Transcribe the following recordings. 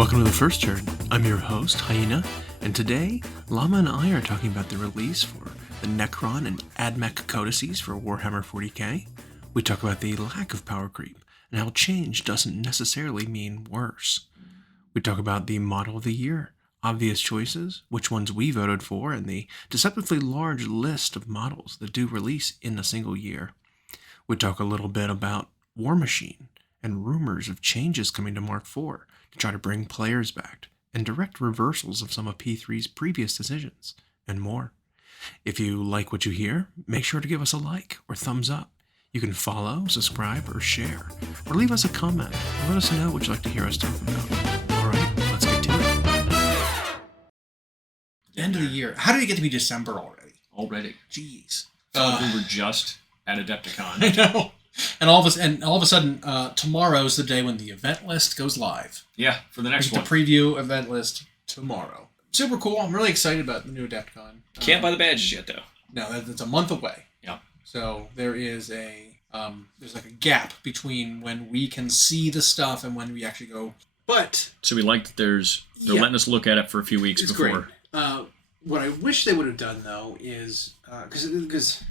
Welcome to the first turn. I'm your host, Hyena, and today, Llama and I are talking about the release for the Necron and AdMech Codices for Warhammer 40k. We talk about the lack of power creep, and how change doesn't necessarily mean worse. We talk about the model of the year, obvious choices, which ones we voted for, and the deceptively large list of models that do release in a single year. We talk a little bit about Warmachine, and rumors of changes coming to Mk4 to try to bring players back, and direct reversals of some of P3's previous decisions, and more. If you like what you hear, make sure to give us a like or thumbs up. You can follow, subscribe, or share, or leave us a comment, and let us know what you'd like to hear us talk about. Alright, let's get to it. End of the year. How did it get to be December already? Already. Jeez. Felt like we were just at Adepticon. I know. And all of a sudden, tomorrow's the day when the event list goes live. Yeah, for the next one. The preview event list tomorrow. Super cool. I'm really excited about the new Adepticon. Can't buy the badges yet, though. No, that's a month away. Yeah. So there is there's like a gap between when we can see the stuff and when we actually go. But so we like that they're letting us look at it for a few weeks before. Great. What I wish they would have done though is because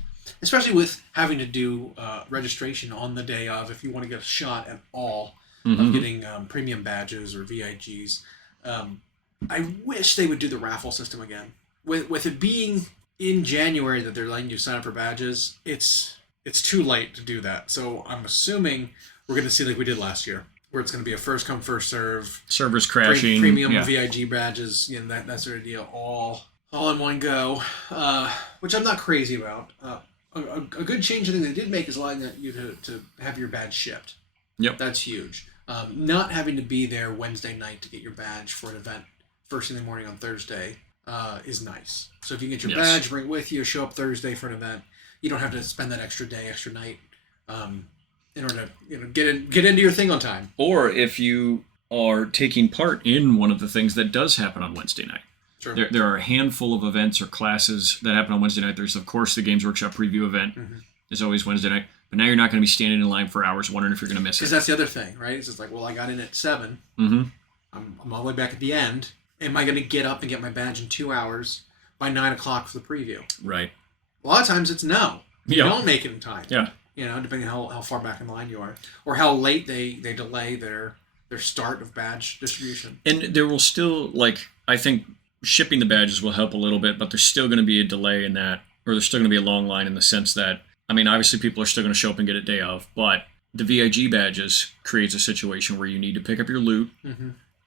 especially with having to do registration on the day of, if you want to get a shot at all of getting premium badges or VIGs, I wish they would do the raffle system again. With it being in January that they're letting you sign up for badges, it's too late to do that. So I'm assuming we're going to see like we did last year, where it's going to be a first come first serve, servers crashing, premium VIG badges, that sort of deal, all in one go, which I'm not crazy about. A good change I think they did make is allowing you to have your badge shipped. Yep. That's huge. Not having to be there Wednesday night to get your badge for an event first thing in the morning on Thursday is nice. So if you get your badge, bring it with you, show up Thursday for an event, you don't have to spend that extra day, extra night in order to get into your thing on time. Or if you are taking part in one of the things that does happen on Wednesday night. Sure. There are a handful of events or classes that happen on Wednesday night. There's, of course, the Games Workshop preview event. Is always Wednesday night. But now you're not going to be standing in line for hours wondering if you're going to miss it. Because that's the other thing, right? It's just like, well, I got in at 7. I'm all the way back at the end. Am I going to get up and get my badge in 2 hours by 9 o'clock for the preview? Right. A lot of times it's no. You don't make it in time. Yeah. Depending on how far back in line you are. Or how late they delay their start of badge distribution. And there will still, I think shipping the badges will help a little bit, but there's still going to be a delay in that, or there's still going to be a long line in the sense that, obviously people are still going to show up and get it day of, but the VIG badges creates a situation where you need to pick up your loot,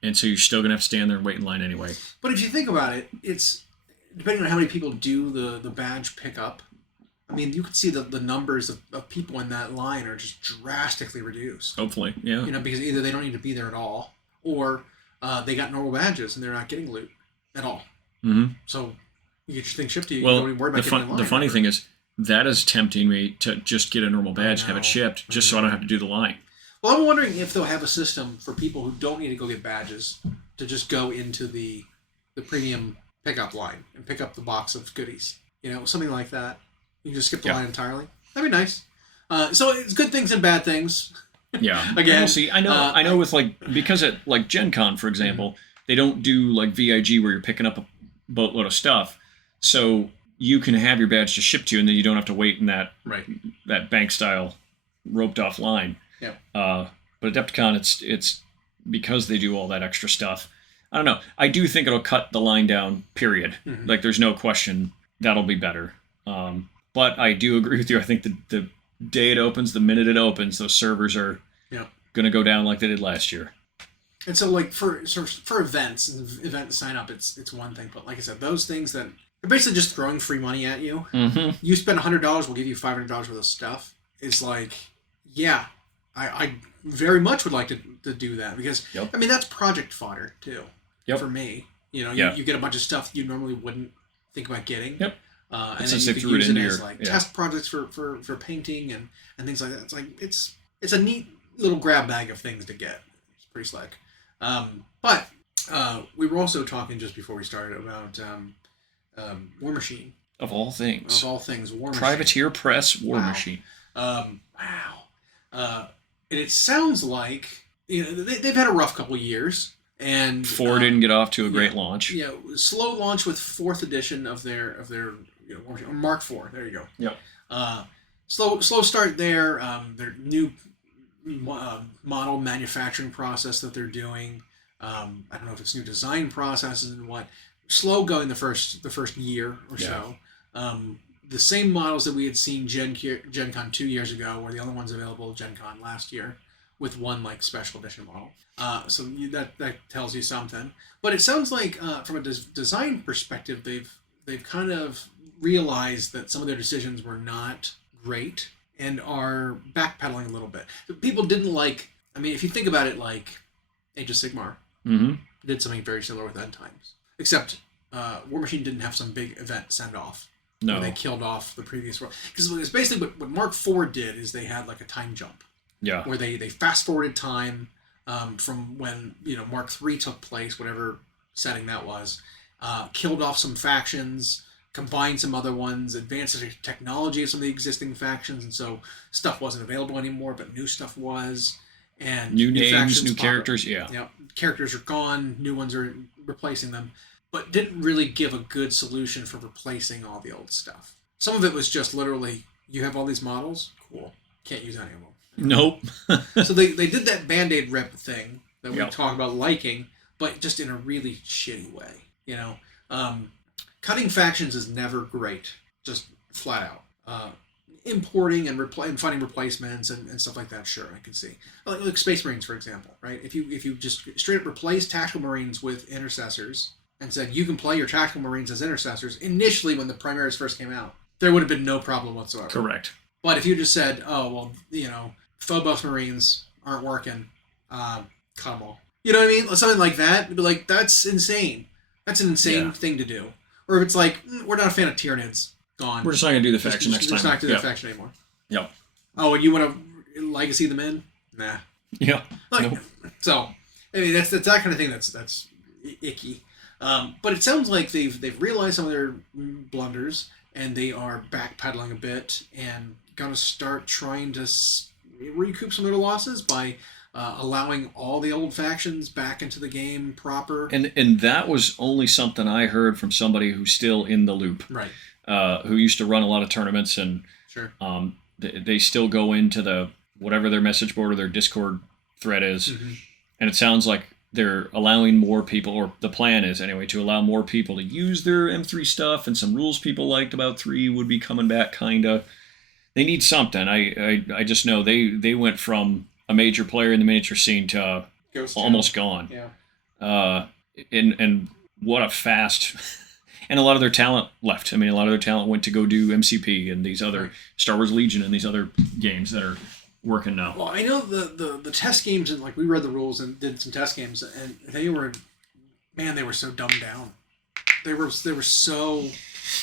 and so you're still going to have to stand there and wait in line anyway. But if you think about it, it's, depending on how many people do the badge pickup, you can see the numbers of people in that line are just drastically reduced. Hopefully, yeah. Because either they don't need to be there at all, or they got normal badges and they're not getting loot at all. So you get your thing shipped to you. Well, you don't even worry about getting in line. The funny thing is, that is tempting me to just get a normal badge and have it shipped, just so I don't have to do the line. Well, I'm wondering if they'll have a system for people who don't need to go get badges to just go into the premium pickup line and pick up the box of goodies. Something like that. You can just skip the line entirely. That'd be nice. So it's good things and bad things. Yeah. Again, we'll see. I know with because at Gen Con, for example, they don't do VIG where you're picking up a boatload of stuff. So you can have your badge just shipped to you, and then you don't have to wait in that bank style roped off line. Yeah. But Adepticon, it's because they do all that extra stuff. I don't know. I do think it'll cut the line down, period. There's no question that'll be better. But I do agree with you. I think the day it opens, the minute it opens, those servers are going to go down like they did last year. And so, for events and event sign up, it's one thing. But like I said, those things that are basically just throwing free money at you. You spend $100, we'll give you $500 worth of stuff. It's like, yeah, I very much would like to do that because that's project fodder too. For me, you get a bunch of stuff you normally wouldn't think about getting. And then you can use it as test projects for painting and things like that. It's like it's a neat little grab bag of things to get. It's pretty slick. But we were also talking just before we started about Warmachine. Of all things. Warmachine. Privateer Press Warmachine. And it sounds like they've had a rough couple of years, And 4 didn't get off to a great launch. Yeah, slow launch with 4th edition of their Mark 4. There you go. Yep. Slow start there. Their new model manufacturing process that they're doing. I don't know if it's new design processes and what. Slow going the first year or so. The same models that we had seen Gen Con 2 years ago were the only ones available at Gen Con last year, with one special edition model. So that tells you something. But it sounds like from a design perspective, they've kind of realized that some of their decisions were not great and are backpedaling a little bit. People didn't like. I mean, if you think about it, like Age of Sigmar did something very similar with End Times, except Warmachine didn't have some big event send off. No, where they killed off the previous world, because it's basically what Mark IV did is they had like a time jump. Yeah. Where they fast forwarded time from when Mark III took place, whatever setting that was, killed off some factions, combined some other ones, advanced the technology of some of the existing factions, and so stuff wasn't available anymore, but new stuff was, and new names, new characters, characters are gone, new ones are replacing them, but didn't really give a good solution for replacing all the old stuff. Some of it was just literally, you have all these models, cool, can't use any of them. Nope. So they did that Band-Aid rip thing that we talk about liking, but just in a really shitty way. Cutting factions is never great, just flat out. Importing and finding replacements and stuff like that, sure, I can see. Like Space Marines, for example, right? If you just straight up replace Tactical Marines with Intercessors and said you can play your Tactical Marines as Intercessors, initially when the Primaries first came out, there would have been no problem whatsoever. Correct. But if you just said, oh, well, Phobos Marines aren't working, cut them all. You know what I mean? Something like that. It'd be like, that's insane. That's an insane thing to do. Or if it's like, we're not a fan of Tyranids, gone. We're just not going to do the faction next time. We're just not going to do the faction anymore. Yep. Oh, and you want to legacy them in? Nah. Yeah. Nope. So, I mean, that's that kind of thing that's icky. But it sounds like they've realized some of their blunders, and they are backpedaling a bit and going to start trying to recoup some of their losses by allowing all the old factions back into the game proper. And that was only something I heard from somebody who's still in the loop. Right. Who used to run a lot of tournaments, and sure. They still go into whatever their message board or their Discord thread is, and it sounds like they're allowing more people, or the plan is anyway, to allow more people to use their M3 stuff, and some rules people liked about 3 would be coming back, kinda. They need something. I just know they went from a major player in the miniature scene to almost gone. Yeah. And what a fast... And a lot of their talent left. I mean, a lot of their talent went to go do MCP and these other Star Wars Legion and these other games that are working now. Well, I know the test games, and we read the rules and did some test games, and they were so dumbed down. They were so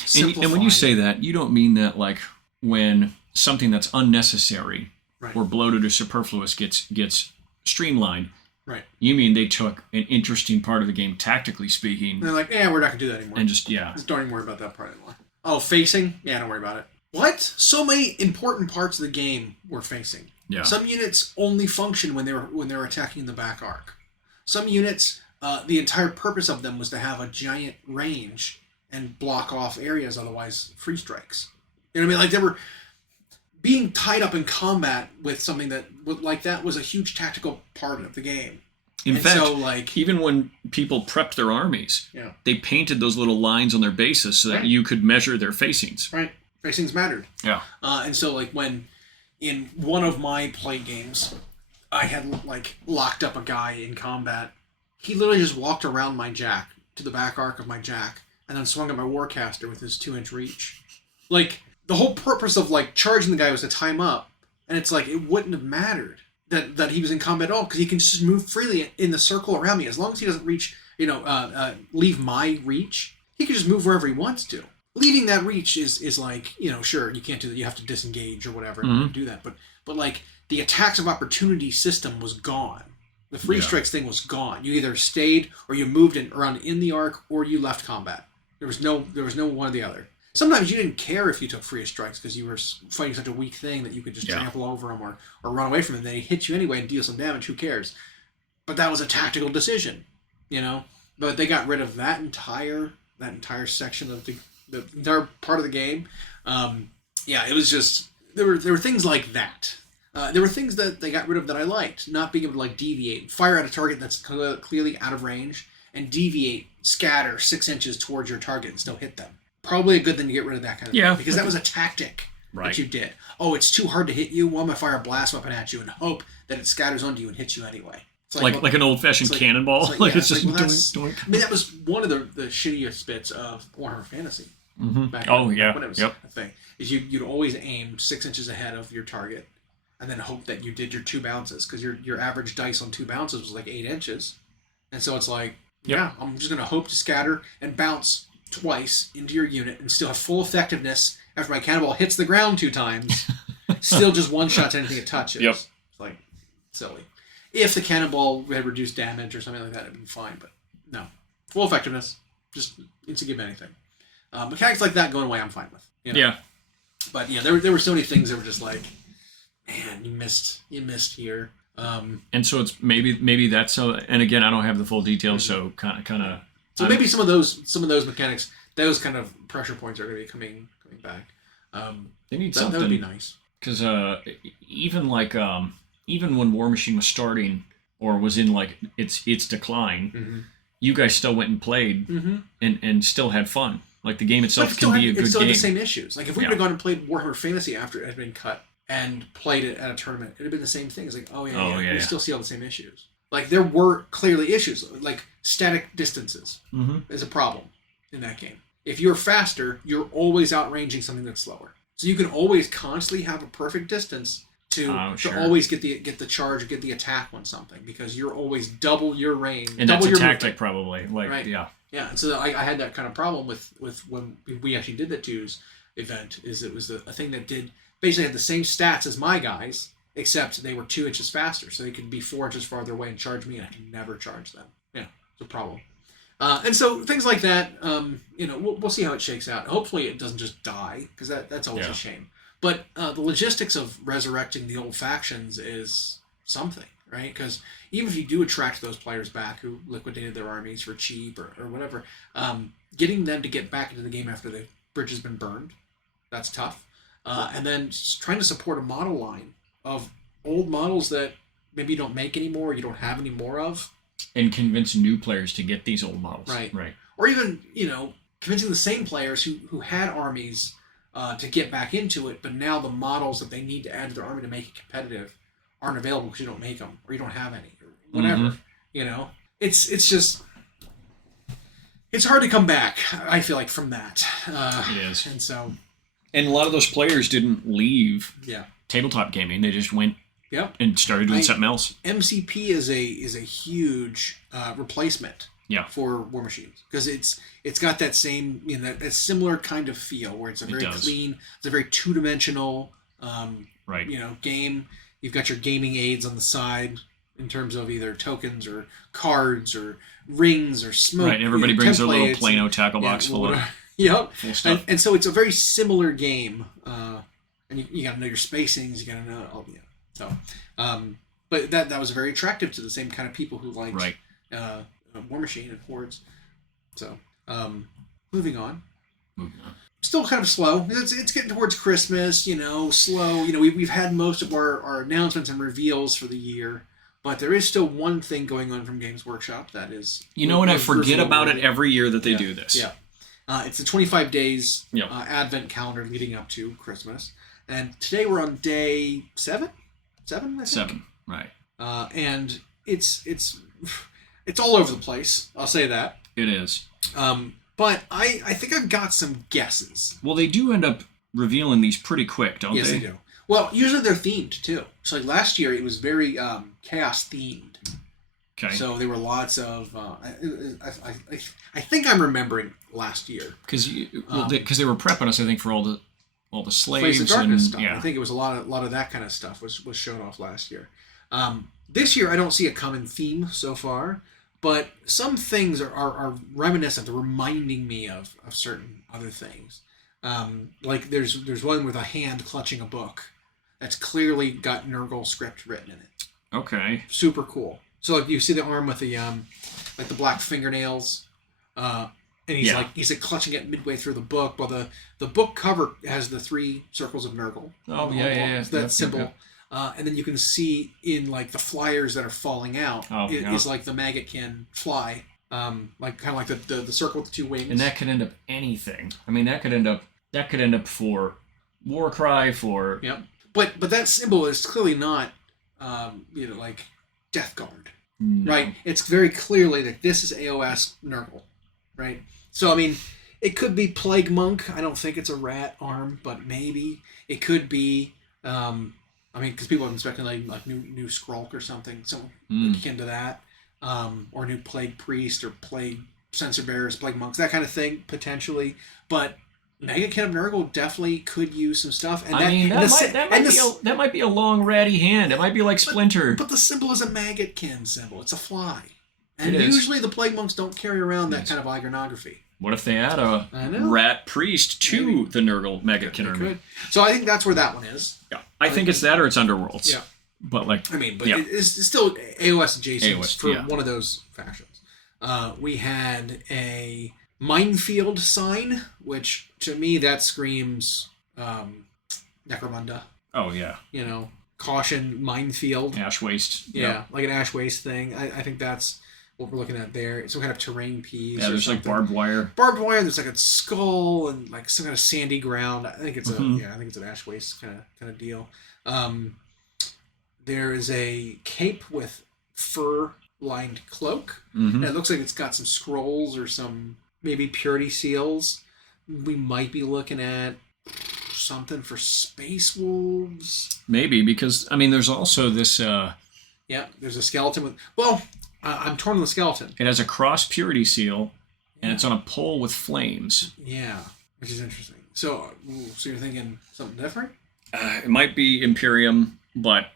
simplified. And when you say that, you don't mean that like when something that's unnecessary or bloated or superfluous gets streamlined. Right. You mean they took an interesting part of the game, tactically speaking. And they're like, we're not going to do that anymore. And just, don't even worry about that part anymore. Oh, facing? Yeah, don't worry about it. What? So many important parts of the game were facing. Yeah. Some units only function when they're attacking the back arc. Some units, the entire purpose of them was to have a giant range and block off areas, otherwise free strikes. You know what I mean? Like, they were... Being tied up in combat with something that like that was a huge tactical part of the game. In fact, even when people prepped their armies, they painted those little lines on their bases so that you could measure their facings. Right. Facings mattered. Yeah. And so, like, when in one of my play games, I had, locked up a guy in combat, he literally just walked around my jack to the back arc of my jack and then swung at my Warcaster with his 2-inch reach. The whole purpose of charging the guy was to time up, and it's it wouldn't have mattered that he was in combat at all, because he can just move freely in the circle around me as long as he doesn't reach, leave my reach. He can just move wherever he wants to. Leaving that reach is sure, you can't do that. You have to disengage or whatever and do that. But the attacks of opportunity system was gone. The free strikes thing was gone. You either stayed or you moved around in the arc or you left combat. There was no one or the other. Sometimes you didn't care if you took free strikes because you were fighting such a weak thing that you could just trample over them or run away from them. They hit you anyway and deal some damage. Who cares? But that was a tactical decision. you know. But they got rid of that entire section of the entire part of the game. Yeah, it was just there were things like that. There were things that they got rid of that I liked. Not being able to like deviate, fire at a target that's clearly out of range, and deviate, scatter 6 inches towards your target and still hit them. Probably a good thing to get rid of that kind of thing. Because that was a tactic that you did. Oh, it's too hard to hit you. Well, I'm going to fire a blast weapon at you and hope that it scatters onto you and hits you anyway. It's like an old-fashioned cannonball. It's just doink, doink. I mean, that was one of the shittiest bits of Warhammer Fantasy. Back when it was a thing. Is you'd always aim 6 inches ahead of your target and then hope that you did your 2 bounces, because your average dice on 2 bounces was like 8 inches. And so it's like, I'm just going to hope to scatter and bounce twice into your unit and still have full effectiveness after my cannonball hits the ground 2 times. Still just one shot to anything it touches. It's like silly. If the cannonball had reduced damage or something like that, it'd be fine. But no, full effectiveness. Just to give anything. Mechanics like that going away, I'm fine with. You know? Yeah. But yeah, there were so many things that were just like, man, you missed here. And so it's maybe that's so. And again, I don't have the full details, so kind of. So maybe some of those mechanics, those kind of pressure points are going to be coming back. They need something. That would be nice. Because even when Warmachine was starting or was in like its decline, you guys still went and played and still had fun. Like the game itself can be a good game. It still had the same issues. Like if we would have gone and played Warhammer Fantasy after it had been cut and played it at a tournament, it'd have been the same thing. It's like, we still see all the same issues. Like there were clearly issues. Like static distances is a problem in that game. If you're faster, you're always outranging something that's slower. So you can always constantly have a perfect distance to always get the charge or get the attack on something, because you're always double your range. And that's a tactic probably. Yeah, and so I had that kind of problem with when we actually did the twos event. Is it was a thing that basically had the same stats as my guys, except they were 2 inches faster, so they could be 4 inches farther away and charge me, and I could never charge them. Yeah, it's a problem. And so things like that, we'll see how it shakes out. Hopefully it doesn't just die, because that's always a shame. But the logistics of resurrecting the old factions is something, right? Because even if you do attract those players back who liquidated their armies for cheap or whatever, getting them to get back into the game after the bridge has been burned, that's tough. And then just trying to support a model line of old models that maybe you don't make anymore, you don't have any more of. And convince new players to get these old models. Right. Or even, convincing the same players who had armies to get back into it, but now the models that they need to add to their army to make it competitive aren't available because you don't make them, or you don't have any, or whatever. It's just, it's hard to come back, I feel like, from that. It is. And a lot of those players didn't leave tabletop gaming. They just went and started doing something else. MCP is a huge replacement for Warmachine, because it's got that same that similar kind of feel where it's a very clean, it's a very two-dimensional game. You've got your gaming aids on the side in terms of either tokens or cards or rings or smoke. Right, everybody brings their little Plano tackle box full of full stuff. And so it's a very similar game. And you got to know your spacings. You got to know all but that was very attractive to the same kind of people who liked Warmachine and Hordes. So moving on. Still kind of slow. It's getting towards Christmas, slow. We've had most of our announcements and reveals for the year, but there is still one thing going on from Games Workshop that is... and I forget about it every year that they do this. Yeah. It's the 25 days Advent calendar leading up to Christmas. And today we're on day 7? 7, I think? 7, right. And it's all over the place. I'll say that. It is. But I think I've got some guesses. Well, they do end up revealing these pretty quick, don't they? Yes, they do. Well, usually they're themed, too. So like last year, it was very chaos-themed. Okay. So there were lots of... I think I'm remembering last year. Because they were prepping us, I think, for all the slaves of Darkness and stuff. I think it was a lot of that kind of stuff was shown off last year. This year, I don't see a common theme so far, but some things are reminiscent, reminding me of certain other things. Like there's one with a hand clutching a book that's clearly got Nurgle script written in it. Okay. Super cool. So like you see the arm with the like the black fingernails. And he's like clutching it midway through the book. Well, the book cover has the 3 circles of Nurgle. Oh yeah. That symbol. Yep. And then you can see in like the flyers that are falling out is like the Maggotkin fly, like kind of like the circle with the 2 wings. And that could end up anything. I mean, that could end up for Warcry, for Yep. But that symbol is clearly not, like Death Guard, right? It's very clearly that this is AOS Nurgle, right? So I mean, it could be Plague Monk. I don't think it's a rat arm, but maybe it could be. Because people have been speculating like new Skrulk or something, akin to that, or new Plague Priest or Plague Censor Bearers, Plague Monks, that kind of thing potentially. But Maggotkin of Nurgle definitely could use some stuff. And that might be a long ratty hand. It might be like Splinter. But the symbol is a Maggotkin symbol. It's a fly. And usually the Plague Monks don't carry around that kind of iconography. What if they add a rat priest to the Nurgle Maggotkin army? So I think that's where that one is. Yeah, I think it's that or it's Underworlds. Yeah, but it's still AOS adjacent for one of those factions. We had a minefield sign, which to me that screams Necromunda. Oh yeah. Caution minefield. Ash waste. Yeah, like an ash waste thing. I think that's what we're looking at there. Some kind of terrain piece. Yeah, there's like barbed wire. Barbed wire. There's like a skull and like some kind of sandy ground. I think it's I think it's an ash waste kind of deal. There is a cape with fur-lined cloak. And it looks like it's got some scrolls or some maybe purity seals. We might be looking at something for Space Wolves. Maybe, because there's also this. There's a skeleton with. Well. I'm torn on the skeleton. It has a cross purity seal, and it's on a pole with flames. Yeah, which is interesting. So you're thinking something different? It might be Imperium, but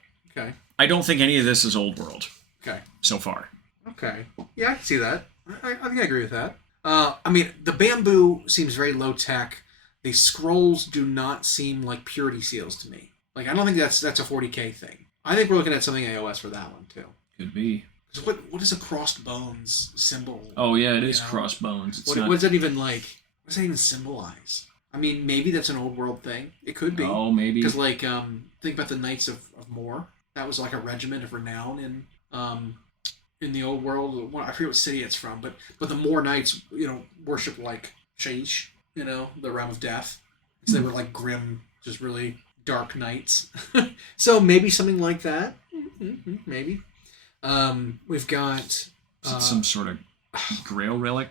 I don't think any of this is Old World. Okay. So far. Okay. Yeah, I can see that. I think I agree with that. The bamboo seems very low tech. The scrolls do not seem like purity seals to me. Like I don't think that's a 40K thing. I think we're looking at something AOS for that one too. Could be. What is a crossed bones symbol? Oh yeah, it is crossed bones. What does that even like? What does that even symbolize? Maybe that's an Old World thing. It could be. Oh, maybe. Because think about the Knights of Mor. That was like a regiment of renown in the Old World. I forget what city it's from, but the Mor Knights, worship like Shaish, the realm of death. So they were like grim, just really dark knights. So maybe something like that. Maybe. We've got some sort of Grail relic,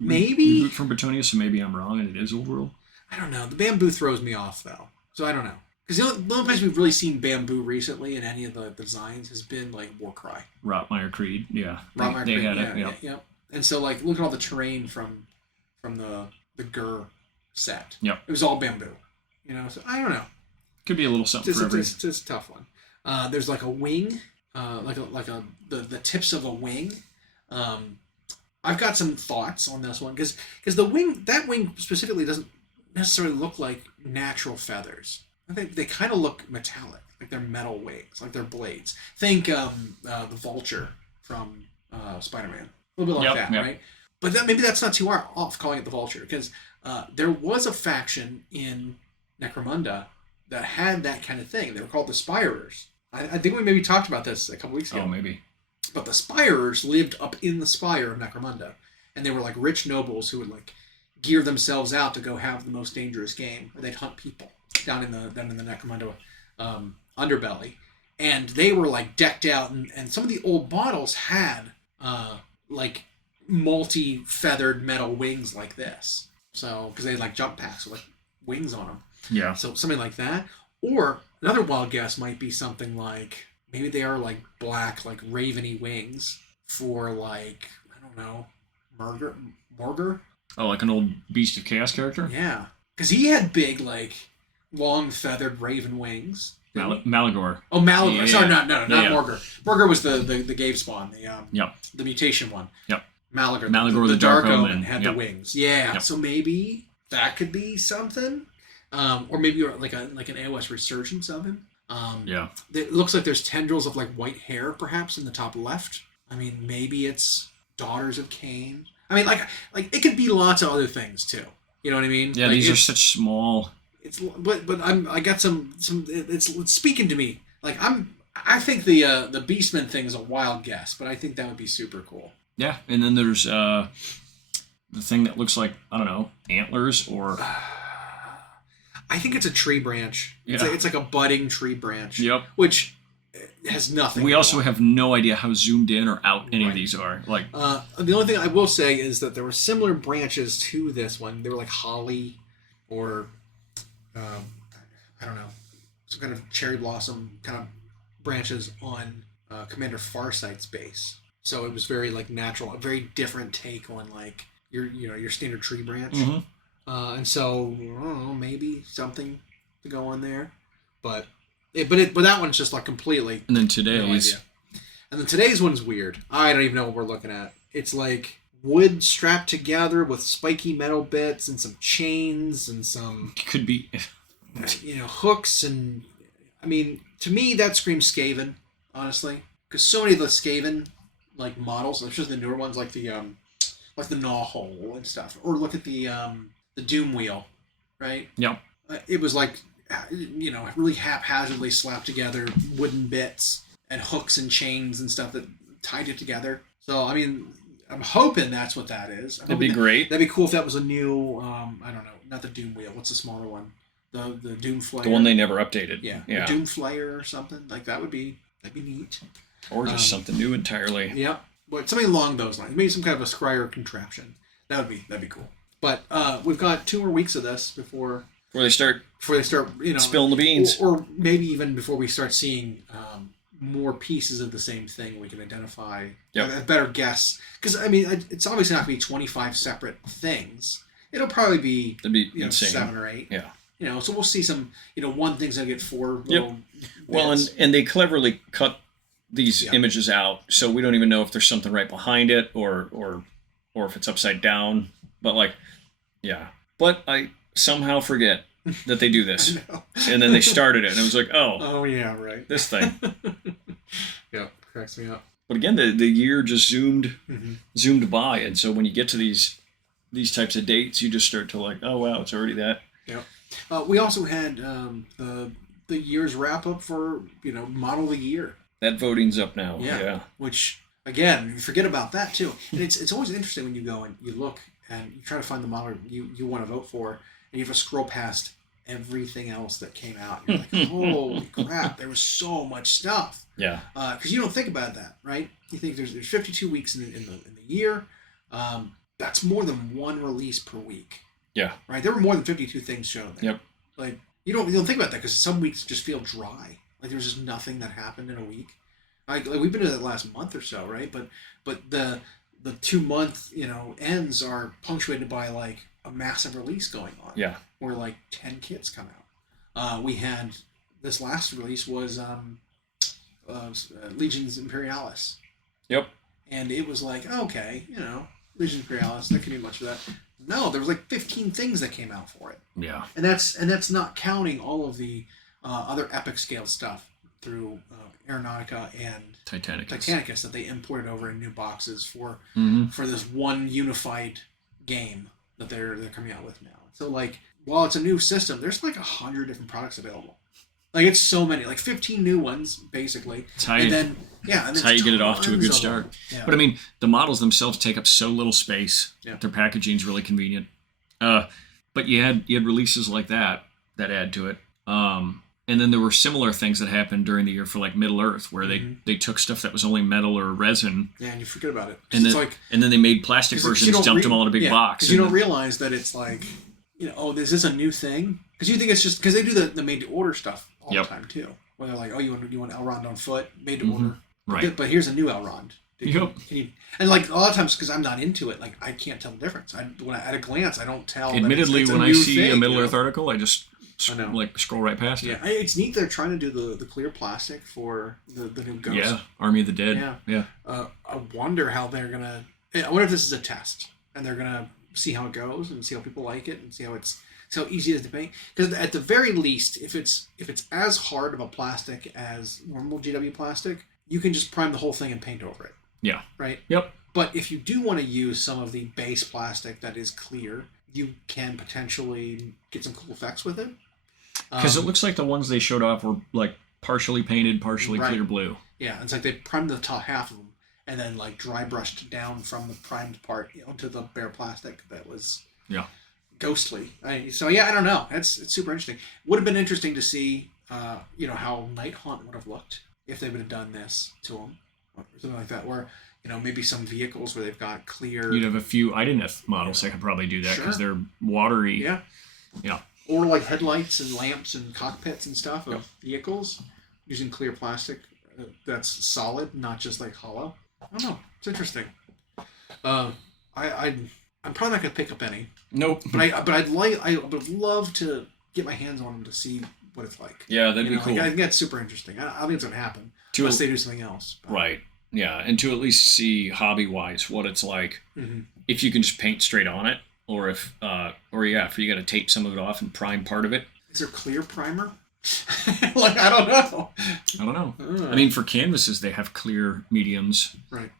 maybe from Bretonnia. So maybe I'm wrong, and it is Old World. I don't know. The bamboo throws me off though, so I don't know. Because the only place we've really seen bamboo recently in any of the designs has been like Warcry, Rotmire Creed. Yeah, Rotmire they Creed, had it. Yeah. And so like look at all the terrain from the Gur set. Yep. It was all bamboo. So I don't know. Could be a little something for everyone. It's a tough one. There's like a wing. The tips of a wing. I've got some thoughts on this one because that wing specifically doesn't necessarily look like natural feathers. I think they kind of look metallic, like they're metal wings, like they're blades. Think the Vulture from Spider-Man, a little bit like that, right? But maybe that's not too far off calling it the Vulture because there was a faction in Necromunda that had that kind of thing. They were called the Spirers. I think we maybe talked about this a couple weeks ago. Oh, maybe. But the Spirers lived up in the spire of Necromunda. And they were like rich nobles who would like gear themselves out to go have the most dangerous game. Or they'd hunt people down in the Necromunda underbelly. And they were like decked out. And some of the old models had like multi-feathered metal wings like this. So, because they had like jump packs with like wings on them. Yeah. So something like that. Or another wild guess might be something like maybe they are like black, like raveny wings for like, I don't know, Morgar? Oh, like an old Beast of Chaos character? Yeah. Because he had big, like, long feathered raven wings. Malagor. Oh, Malagor. Yeah. Sorry, not Morgar. Morgar was the Gave spawn, the mutation one. Yep. Malagor, the Dark Omen had the wings. Yeah. Yep. So maybe that could be something. Or maybe like an AOS resurgence of him. It looks like there's tendrils of like white hair perhaps in the top left. Maybe it's Daughters of Cain. I mean, like it could be lots of other things too. You know what I mean? Yeah, like, these are such small. It's but I got some it's speaking to me. Like I think the Beastman thing is a wild guess, but I think that would be super cool. Yeah, and then there's the thing that looks like, I don't know, antlers or. I think it's a tree branch. Yeah. It's like a budding tree branch. Yep. Which has nothing. We also have no idea how zoomed in or out any of these are. Like, the only thing I will say is that there were similar branches to this one. They were like holly, or I don't know, some kind of cherry blossom kind of branches on Commander Farsight's base. So it was very like natural, a very different take on like your standard tree branch. mm-hmm. And so I don't know, maybe something to go on there, but that one's just like completely. And then today's. No idea. And then today's one's weird. I don't even know what we're looking at. It's like wood strapped together with spiky metal bits and some chains and some Could be. hooks, and I mean, to me that screams Skaven, honestly, because so many of the Skaven like models, especially the newer ones, like the Gnaw Hole and stuff, or look at the Doom Wheel, right? Yep. It was like really haphazardly slapped together wooden bits and hooks and chains and stuff that tied it together. So I mean, I'm hoping that's what that is. That'd be great. That'd be cool if that was a new I don't know, not the Doom Wheel. What's the smaller one? The Doom Flayer. The one they never updated. Yeah. Yeah. The Doom Flayer or something like that'd be neat. Or just something new entirely. Yeah, but something along those lines. Maybe some kind of a scryer contraption. That'd be cool. But we've got 2 more weeks of this before Before they start spilling the beans, or maybe even before we start seeing more pieces of the same thing we can identify. Yep. A better guess, because I mean it's obviously not going to be 25 separate things. It'll probably be that'd be insane. 7 or 8. Yeah. So we'll see some one thing's going to get 4 little bits. Well, and they cleverly cut these images out, so we don't even know if there's something right behind it or if it's upside down. But like, yeah. But I somehow forget that they do this, and then they started it, and it was like, oh yeah, right, this thing. Yeah, cracks me up. But again, the year just zoomed by, and so when you get to these types of dates, you just start to like, oh wow, it's already that. Yeah. We also had the year's wrap up for model of the year. That voting's up now. Yeah. Which again, you forget about that too. And it's always interesting when you go and you look and you try to find the model you want to vote for, and you have to scroll past everything else that came out. You're like, holy crap, there was so much stuff. Yeah. Because you don't think about that, right? You think there's 52 weeks in the year. That's more than one release per week. Yeah. Right. There were more than 52 things shown there. Yep. Like you don't think about that because some weeks just feel dry. Like there's just nothing that happened in a week. Like we've been in the last month or so, right? But the 2 month ends are punctuated by like a massive release going on. Yeah. Where like 10 kits come out. We had this last release was Legions Imperialis. Yep. And it was like, okay, Legions Imperialis, that could be much of that. No, there was like 15 things that came out for it. Yeah. And that's not counting all of the other epic scale stuff through Aeronautica and Titanicus that they imported over in new boxes for this one unified game that they're coming out with now. So like, while it's a new system, there's like 100 different products available. Like it's so many, like 15 new ones basically. That's how you get it off to a good start. Yeah. But I mean, the models themselves take up so little space. Yeah. Their packaging's really convenient. But you had releases like that add to it. And then there were similar things that happened during the year for like Middle Earth, where they took stuff that was only metal or resin. Yeah, and you forget about it. And then they made plastic versions, dumped them all in a big box. Because you don't realize that it's like, is this a new thing? Because you think it's just because they do the made to order stuff all the time too. Where they're like, oh, you want Elrond on foot, made to order, right? But here's a new Elrond. And like a lot of times, because I'm not into it, like I can't tell the difference. At a glance, I don't tell. Admittedly, when I see a Middle Earth article, I just scroll right past it. Yeah, it's neat they're trying to do the clear plastic for the new Ghost. Yeah, Army of the Dead. Yeah. I wonder how they're gonna. I wonder if this is a test, and they're gonna see how it goes and see how people like it and see how easy it is to paint. Because at the very least, if it's as hard of a plastic as normal GW plastic, you can just prime the whole thing and paint over it. Yeah. Right? Yep. But if you do want to use some of the base plastic that is clear, you can potentially get some cool effects with it. Because it looks like the ones they showed off were like partially painted, partially Right. clear blue. Yeah, it's like they primed the top half of them and then like dry brushed down from the primed part onto the bare plastic that was ghostly. So yeah, I don't know. It's super interesting. Would have been interesting to see, how Night Haunt would have looked if they would have done this to them, or something like that. Or maybe some vehicles where they've got clear. You'd have a few Ideneth models that could probably do that because they're watery. Yeah. Yeah. Or like headlights and lamps and cockpits and stuff of vehicles using clear plastic that's solid, not just like hollow. I don't know. It's interesting. I'm probably not gonna pick up any. Nope. But I would love to get my hands on them to see what it's like. Yeah, that'd be cool. I think that's super interesting. I don't think it's gonna happen unless they do something else. But. Right. Yeah, and to at least see hobby-wise what it's like if you can just paint straight on it, or if you got to tape some of it off and prime part of it. Is there clear primer? Like I don't know. I don't know. I mean, for canvases they have clear mediums, right?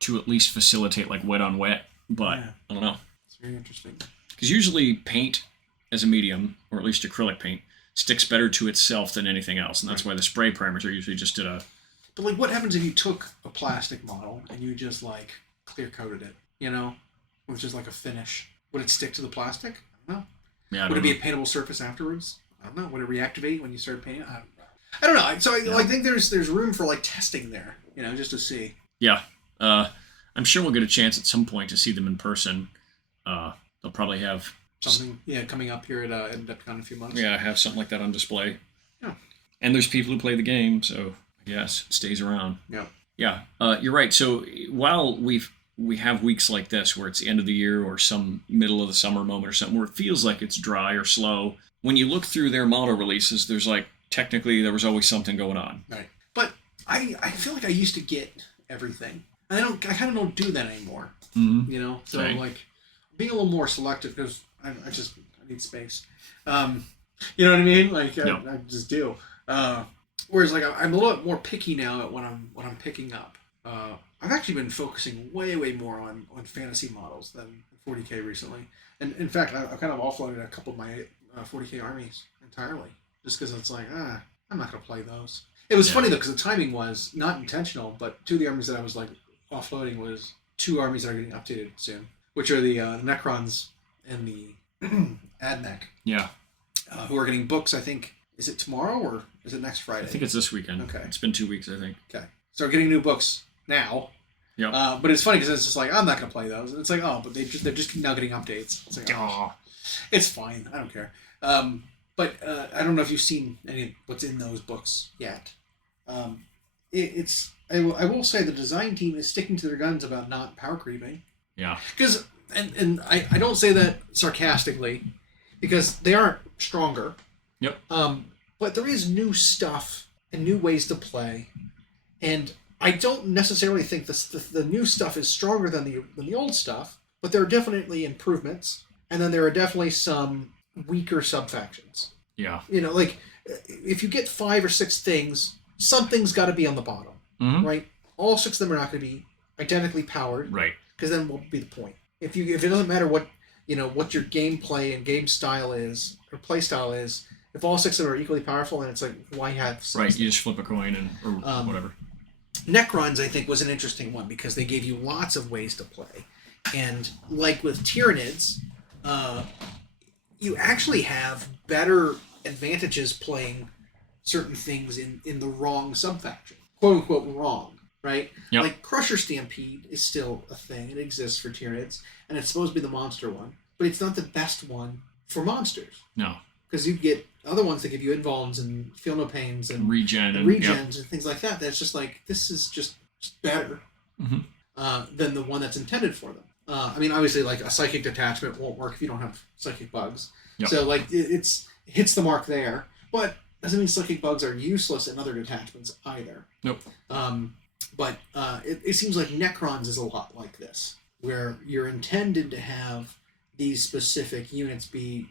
To at least facilitate like wet on wet. But I don't know. It's very interesting. Because usually paint as a medium, or at least acrylic paint, sticks better to itself than anything else, and that's why the spray primers are usually just at a. But like, what happens if you took a plastic model and you just like clear coated it? With just like a finish. Would it stick to the plastic? I don't know. Yeah. Would it be a paintable surface afterwards? I don't know. Would it reactivate when you started painting? I don't know. So I think there's room for like testing there. Just to see. Yeah. I'm sure we'll get a chance at some point to see them in person. They'll probably have something. Yeah, coming up here at AdMech in a few months. Yeah, have something like that on display. Yeah. And there's people who play the game, so I guess it stays around. Yeah. Yeah. You're right. So while we have weeks like this where it's the end of the year or some middle of the summer moment or something where it feels like it's dry or slow, when you look through their model releases, there's like technically there was always something going on. Right. But I feel like I used to get everything. I kind of don't do that anymore. Mm-hmm. So like being a little more selective because I need space. You know what I mean? Like I just do. Whereas like I'm a little bit more picky now at what I'm picking up. I've actually been focusing way more on fantasy models than 40K recently. And in fact, I've kind of offloaded a couple of my 40K armies entirely just because it's like I'm not gonna play those. It was funny though because the timing was not intentional, but two of the armies that I was like offloading was two armies that are getting updated soon, which are the Necrons and the AdMech. Yeah. Who are getting books, I think. Is it tomorrow or is it next Friday? I think it's this weekend. Okay. It's been 2 weeks, I think. Okay. So they're getting new books now. Yeah. But it's funny because it's just like, I'm not going to play those. And it's like, but they're just now getting updates. It's like, it's fine. I don't care. But I don't know if you've seen any of what's in those books yet. I will say the design team is sticking to their guns about not power creeping. Yeah. Because, and I don't say that sarcastically, because they aren't stronger. Yep. But there is new stuff and new ways to play, and I don't necessarily think the new stuff is stronger than the old stuff, but there are definitely improvements, and then there are definitely some weaker sub-factions. Yeah. Like, if you get 5 or 6 things, something's got to be on the bottom, right? All 6 of them are not going to be identically powered, right? Because then what would be the point? If it doesn't matter what your gameplay and game style is or play style is, if all 6 of them are equally powerful, then it's like, why have 6? Right, you just flip a coin or whatever. Necrons, I think, was an interesting one because they gave you lots of ways to play. And like with Tyranids, you actually have better advantages playing certain things in the wrong sub-faction. Quote-unquote wrong, right? Yep. Like Crusher Stampede is still a thing. It exists for Tyranids, and it's supposed to be the monster one. But it's not the best one for monsters. No. Because you get other ones that give you invulns and feel no pains and regens and things like that. That's just like, this is just better than the one that's intended for them. I mean, obviously, like a psychic detachment won't work if you don't have psychic bugs. Yep. So like it hits the mark there, but doesn't mean psychic bugs are useless in other detachments either. Nope. But it seems like Necrons is a lot like this, where you're intended to have these specific units be,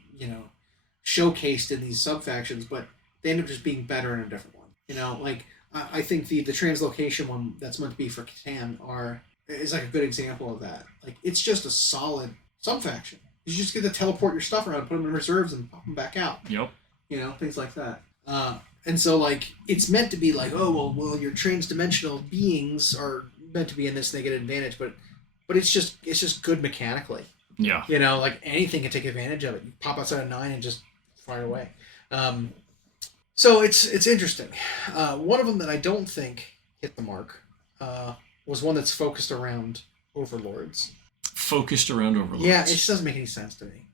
showcased in these sub-factions, but they end up just being better in a different one. Like I think the translocation one that's meant to be for Catan is like a good example of that. Like, it's just a solid sub-faction. You just get to teleport your stuff around, put them in reserves, and pop them back out. Yep. Things like that. And so, like, it's meant to be like, oh, well, your trans-dimensional beings are meant to be in this, and they get an advantage, but it's just good mechanically. Yeah. Like, anything can take advantage of it. You pop outside a 9 and just fire away. So it's interesting. One of them that I don't think hit the mark was one that's focused around overlords. Focused around overlords. Yeah, it just doesn't make any sense to me.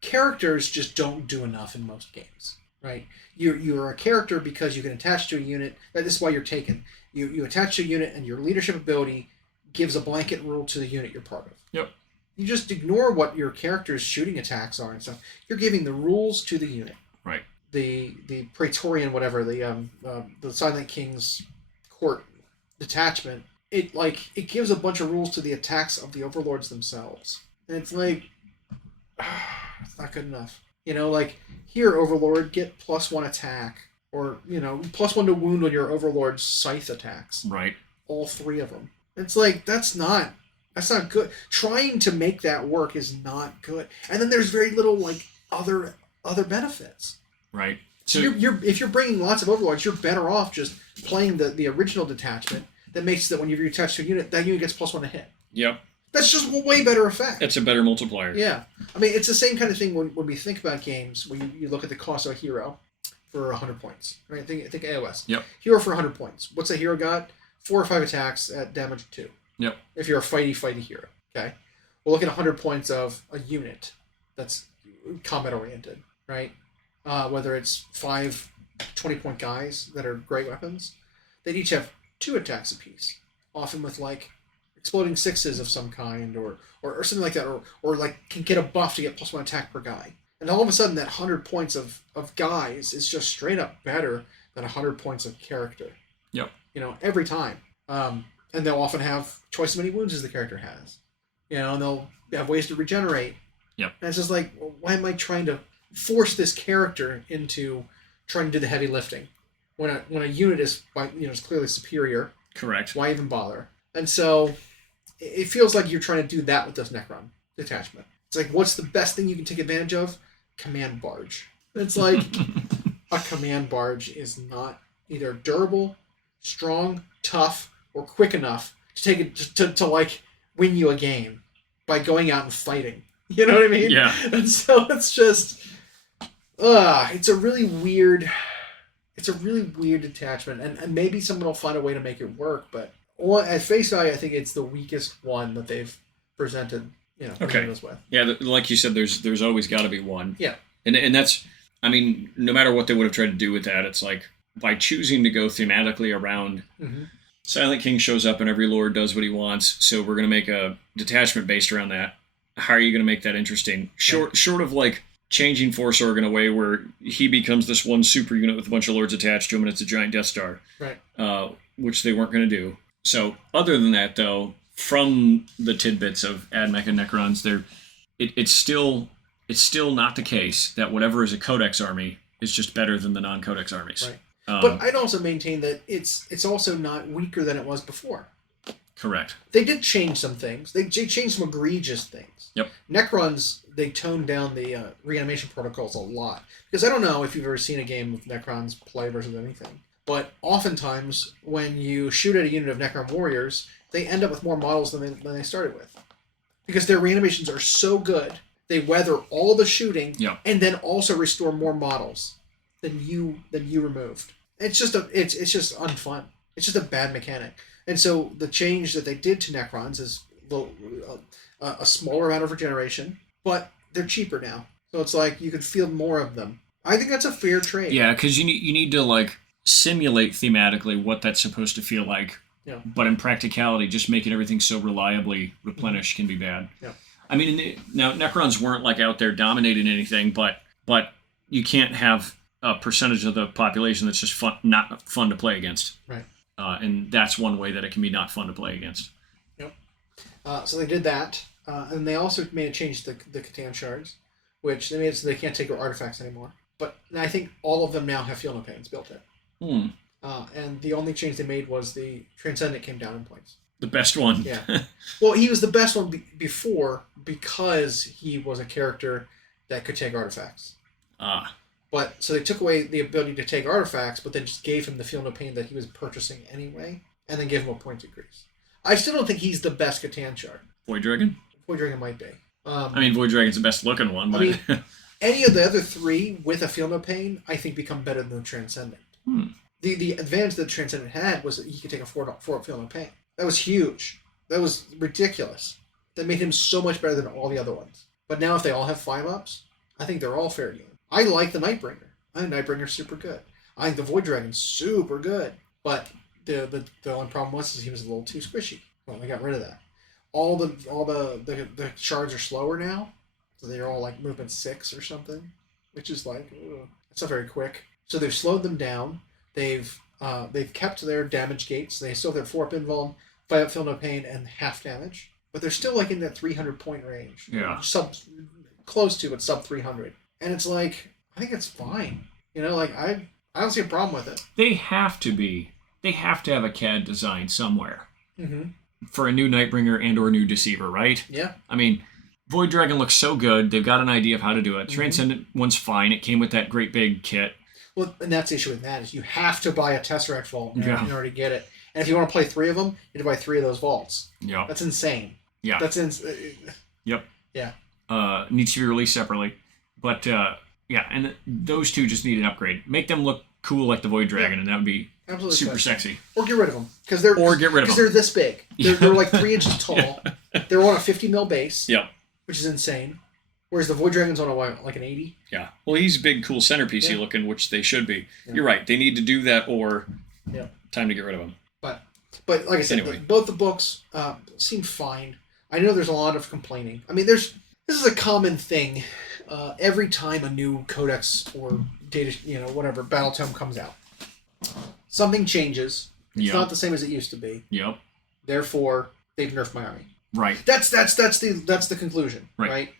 Characters just don't do enough in most games, right? You're a character because you can attach to a unit. This is why you're taken. You attach to a unit, and your leadership ability gives a blanket rule to the unit you're part of. Yep. You just ignore what your character's shooting attacks are and stuff. You're giving the rules to the unit. Right. The Praetorian, whatever, the Silent King's court detachment, it gives a bunch of rules to the attacks of the overlords themselves. And it's like, it's not good enough. Like, here, overlord, get +1 attack, or +1 to wound on your overlord's scythe attacks. Right. All 3 of them. It's like, that's not good. Trying to make that work is not good. And then there's very little like other benefits. Right. So if you're bringing lots of overlords, you're better off just playing the original detachment that makes that when you attach to a unit, that unit gets +1 to hit. Yep. That's just a way better effect. It's a better multiplier. Yeah. I mean, it's the same kind of thing when we think about games where you look at the cost of a hero for 100 points. Right? Think AOS. Yep. Hero for 100 points. What's a hero got? 4 or 5 attacks at damage 2. Yep. If you're a fighty hero. Okay? We'll look at 100 points of a unit that's combat-oriented, right? Whether it's 5 20-point guys that are great weapons, they'd each have 2 attacks apiece, often with like exploding 6s of some kind, or something like that, or like can get a buff to get +1 attack per guy. And all of a sudden, that 100 points of guys is just straight up better than 100 points of character. Yep. Every time. And they'll often have twice as many wounds as the character has. And they'll have ways to regenerate. Yep. And it's just like, well, why am I trying to force this character into trying to do the heavy lifting when a unit is is clearly superior? Correct. Why even bother? And so it feels like you're trying to do that with this Necron detachment. It's like, what's the best thing you can take advantage of? Command barge. It's like a command barge is not either durable, strong, tough, or quick enough to take it to like win you a game by going out and fighting. You know what I mean? Yeah. And so it's just, it's a really weird detachment, and maybe someone will find a way to make it work. But at face value, I think it's the weakest one that they've presented. Okay. With. Yeah, like you said, there's always got to be one. Yeah. And that's, I mean, no matter what they would have tried to do with that, it's like by choosing to go thematically around. Mm-hmm. Silent King shows up and every lord does what he wants, so we're going to make a detachment based around that. How are you going to make that interesting? Short of like changing Force Org in a way where he becomes this one super unit with a bunch of lords attached to him and it's a giant Death Star. Right. Which they weren't going to do. So other than that, though, from the tidbits of AdMech and Necrons, it's still not the case that whatever is a Codex army is just better than the non-Codex armies. Right. But I'd also maintain that it's also not weaker than it was before. Correct. They did change some things. They changed some egregious things. Yep. Necrons, they toned down the reanimation protocols a lot. Because I don't know if you've ever seen a game with Necrons play versus anything, but oftentimes when you shoot at a unit of Necron warriors, they end up with more models than they started with. Because their reanimations are so good, they weather all the shooting, yep, and then also restore more models than you removed. It's just unfun. It's just a bad mechanic. And so the change that they did to Necrons is a smaller amount of regeneration, but they're cheaper now. So it's like you could field more of them. I think that's a fair trade. Yeah, because you need to like simulate thematically what that's supposed to feel like. Yeah. But in practicality, just making everything so reliably replenished can be bad. Yeah. I mean, now Necrons weren't like out there dominating anything, but you can't have a percentage of the population that's just not fun to play against. Right. And that's one way that it can be not fun to play against. Yep. So they did that, and they also made a change to the Catan shards, which they made it so they can't take their artifacts anymore. But I think all of them now have Feel No Pains built in. And the only change they made was the Transcendent came down in points. The best one. Yeah. Well, he was the best one before because he was a character that could take artifacts. But so they took away the ability to take artifacts, but then just gave him the Feel No Pain that he was purchasing anyway, and then gave him a point decrease. I still don't think he's the best Catan shard. Void Dragon? Void Dragon might be. Void Dragon's the best looking one. But... I mean, any of the other three with a Feel No Pain, I think become better than the Transcendent. The advantage that the Transcendent had was that he could take a 4 Feel No Pain. That was huge. That was ridiculous. That made him so much better than all the other ones. But now if they all have 5-ups, I think they're all fair game. I like the Nightbringer. I think Nightbringer's super good. I think the Void Dragon's super good. But the only problem was he was a little too squishy. Well, I got rid of that. All the shards are slower now. So they're all like movement 6 or something. Which is like, it's not very quick. So they've slowed them down. They've kept their damage gates. They still have their 4-up invuln, 5-up Feel No Pain, and half damage. But they're still like in that 300 point range. Yeah. Close to, but sub 300. And it's like, I think it's fine. I don't see a problem with it. They have to have a CAD design somewhere. For a new Nightbringer and or new Deceiver, right? Yeah. I mean, Void Dragon looks so good. They've got an idea of how to do it. Transcendent one's fine. It came with that great big kit. Well, and that's the issue with that is you have to buy a Tesseract vault in order to get it. And if you want to play 3 of them, you have to buy 3 of those vaults. Yeah. That's insane. Yeah. That's Yep. Yeah. Needs to be released separately. But, yeah, and those two just need an upgrade. Make them look cool like the Void Dragon, and that would be absolutely super sexy. Or get rid of them. Because they're this big. They're like 3 inches tall. They're on a 50 mil base. Yep. Which is insane. Whereas the Void Dragon's on like an 80. Yeah. Well, he's big, cool centerpiecey looking, which they should be. Yeah. You're right. They need to do that, or time to get rid of them. But like I said, anyway. Both the books seem fine. I know there's a lot of complaining. I mean, this is a common thing. Every time a new codex or data, whatever, battle tome comes out, something changes. It's not the same as it used to be. Yep. Therefore, they've nerfed my army. Right. That's the conclusion. Right.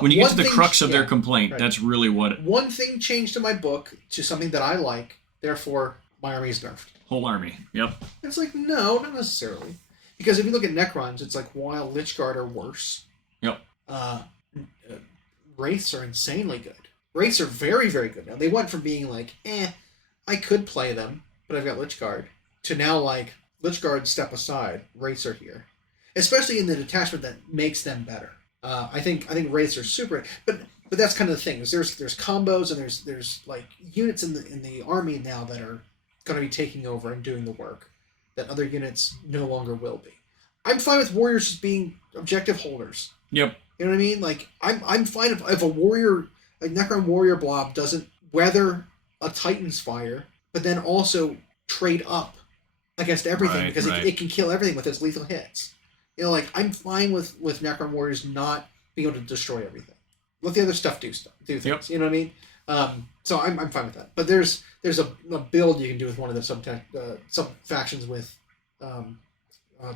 When you get to the crux of their complaint, that's really what... One thing changed in my book to something that I like, therefore my army is nerfed. Whole army, yep. It's like, no, not necessarily. Because if you look at Necrons, it's like, while Lichguard are worse. Yep. Wraiths are insanely good. Wraiths are very, very good now. They went from being like, I could play them, but I've got Lichguard, to now like, Lichguard step aside, Wraiths are here. Especially in the detachment that makes them better. I think Wraiths are super, but that's kind of the thing. There's combos and there's like units in the army now that are going to be taking over and doing the work that other units no longer will be. I'm fine with warriors just being objective holders. Yep. You know what I mean? Like I'm fine if a warrior, like Necron warrior blob, doesn't weather a Titan's fire, but then also trade up against everything because it can kill everything with its lethal hits. Like, I'm fine with Necron warriors not being able to destroy everything. Let the other stuff do things. Yep. You know what I mean? So I'm fine with that. But there's a build you can do with one of the sub factions with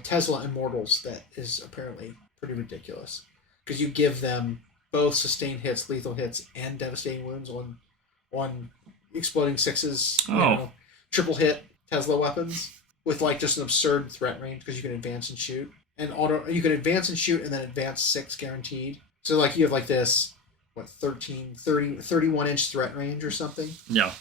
Tesla Immortals that is apparently pretty ridiculous. Because you give them both sustained hits, lethal hits, and devastating wounds on exploding 6s, triple hit Tesla weapons with like just an absurd threat range because you can advance and shoot. And you can advance and shoot and then advance 6 guaranteed. So like you have like this, 31 inch threat range or something. Yeah.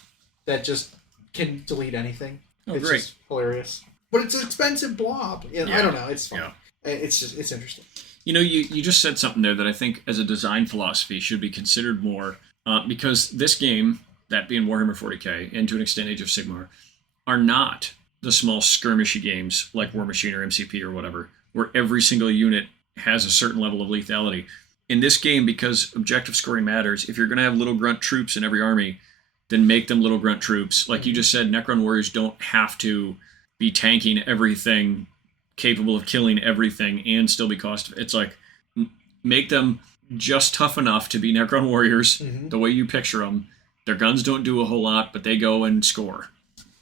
That just can delete anything. Oh, it's great. Just hilarious. But it's an expensive blob. I don't know. It's fun. Yeah. It's interesting. You just said something there that I think as a design philosophy should be considered more because this game, that being Warhammer 40k and to an extent Age of Sigmar, are not the small skirmishy games like Warmachine or MCP or whatever, where every single unit has a certain level of lethality. In this game, because objective scoring matters, if you're going to have little grunt troops in every army, then make them little grunt troops. Like you just said, Necron warriors don't have to be tanking everything, capable of killing everything, and still be cost. It's like, make them just tough enough to be Necron warriors, the way you picture them. Their guns don't do a whole lot, but they go and score.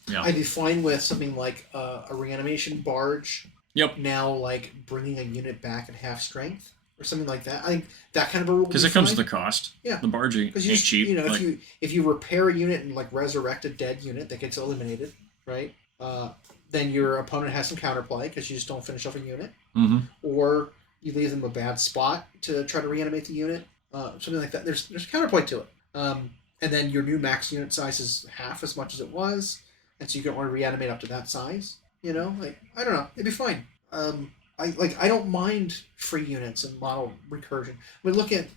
Yeah. I'd be fine with something like a reanimation barge. Yep. Now, like, bringing a unit back at half strength. or something like that. I think that kind of a rule because it comes with the cost. Yeah, the barge ain't cheap. You know, like, if you repair a unit and like resurrect a dead unit that gets eliminated, right? Then your opponent has some counterplay because you just don't finish off a unit, or you leave them a bad spot to try to reanimate the unit, something like that. There's counterplay to it, and then your new max unit size is half as much as it was, and so you can only reanimate up to that size. You know, like I don't know, it'd be fine. I don't mind free units and model recursion. I mean, look at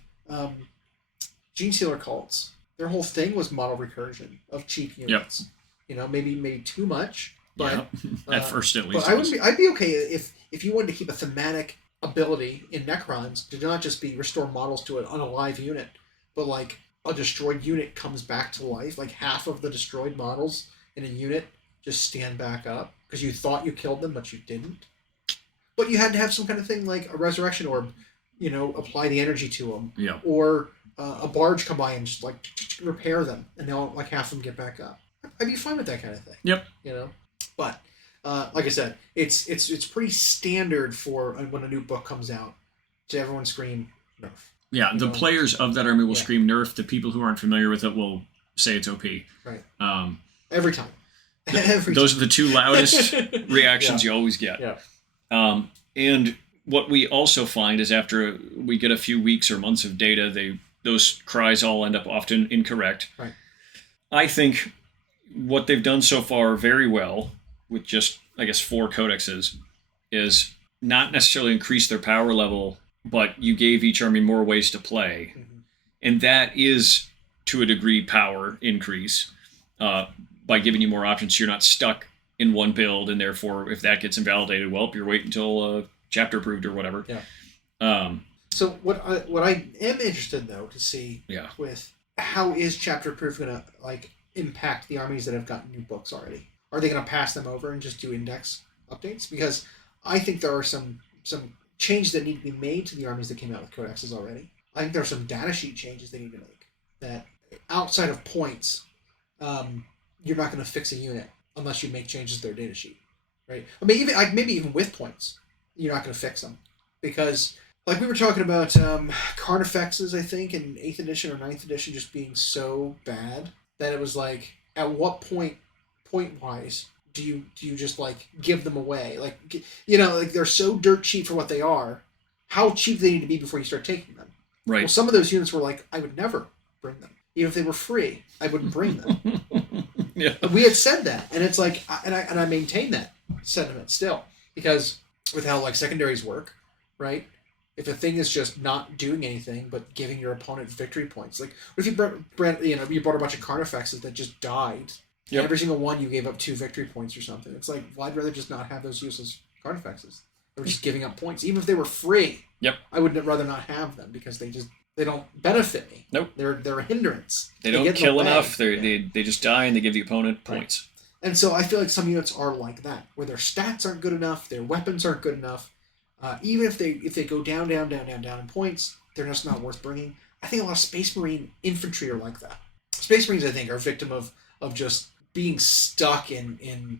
Gene Stealer cults. Their whole thing was model recursion of cheap units. Yep. You know, maybe too much. But at first, at least. But I'd be okay if you wanted to keep a thematic ability in Necrons to not just be restore models to an unalive unit, but like a destroyed unit comes back to life. Like half of the destroyed models in a unit just stand back up because you thought you killed them, but you didn't. But you had to have some kind of thing like a resurrection orb, you know, apply the energy to them. Yeah. Or a barge come by and just like repair them, and they'll like half of them get back up. I'd be fine with that kind of thing. Yep. You know, but like I said, it's pretty standard for when a new book comes out to everyone scream nerf. Yeah, the players of that army will scream nerf. The people who aren't familiar with it will say it's OP. Right. Every time. Those are the two loudest reactions you always get. Yeah. And what we also find is after we get a few weeks or months of data, those cries all end up often incorrect. Right. I think what they've done so far very well with just, I guess, 4 codexes is not necessarily increase their power level, but you gave each army more ways to play. Mm-hmm. And that is, to a degree, power increase by giving you more options. So you're not stuck in one build, and therefore, if that gets invalidated, well, you're waiting until chapter approved or whatever. Yeah. So what I am interested, though, to see with how is chapter approved going to like impact the armies that have gotten new books already? Are they going to pass them over and just do index updates? Because I think there are some changes that need to be made to the armies that came out with codexes already. I think there are some data sheet changes they need to make that outside of points, you're not going to fix a unit unless you make changes to their data sheet, right? I mean, maybe even with points, you're not going to fix them because, like we were talking about, Carnifexes, I think, in 8th edition or 9th edition just being so bad that it was like, at what point-wise, do you just like give them away? Like, you know, like they're so dirt cheap for what they are. How cheap do they need to be before you start taking them? Right. Well, some of those units were like, I would never bring them. Even if they were free, I wouldn't bring them. Yeah. We had said that, and it's like, and I maintain that sentiment still, because with how like secondaries work, right? If a thing is just not doing anything but giving your opponent victory points, like what if you brought a bunch of Carnifexes that just died, and every single one you gave up 2 victory points or something? It's like, well, I'd rather just not have those useless Carnifexes. They were just giving up points, even if they were free. Yep. I would rather not have them because they don't benefit me. Nope. They're a hindrance. They don't kill enough. They just die and they give the opponent points. Right. And so I feel like some units are like that, where their stats aren't good enough, their weapons aren't good enough. Even if they go down in points, they're just not worth bringing. I think a lot of Space Marine infantry are like that. Space Marines, I think, are a victim of just being stuck in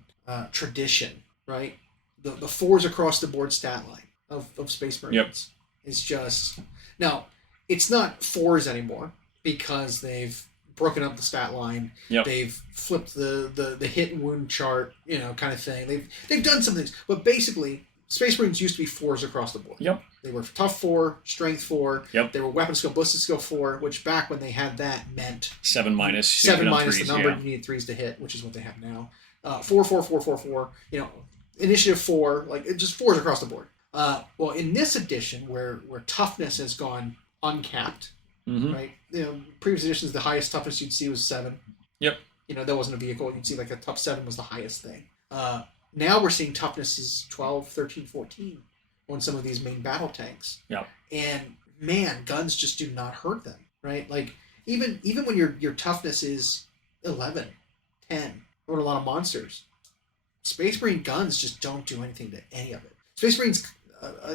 tradition, right? The 4s across the board stat line of Space Marines. Yep. It's just... Now, it's not 4s anymore because they've broken up the stat line. Yep. They've flipped the hit and wound chart, you know, kind of thing. They've done some things, but basically, Space Marines used to be 4s across the board. Yep. They were tough 4, strength 4. Yep. They were weapon skill, ballistic skill 4, which back when they had that meant 7 minus. 7 minus threes, the number you need 3s to hit, which is what they have now. 4, 4, 4, 4, 4. You know, initiative 4, like it just 4s across the board. Well, in this edition, where toughness has gone uncapped, right? You know, previous editions, the highest toughness you'd see was 7. Yep. You know, that wasn't a vehicle. You'd see like a tough 7 was the highest thing. Now we're seeing toughness is 12, 13, 14 on some of these main battle tanks. Yeah. And man, guns just do not hurt them, right? Like even when your toughness is 11, 10, or a lot of monsters, Space Marine guns just don't do anything to any of it. Space Marines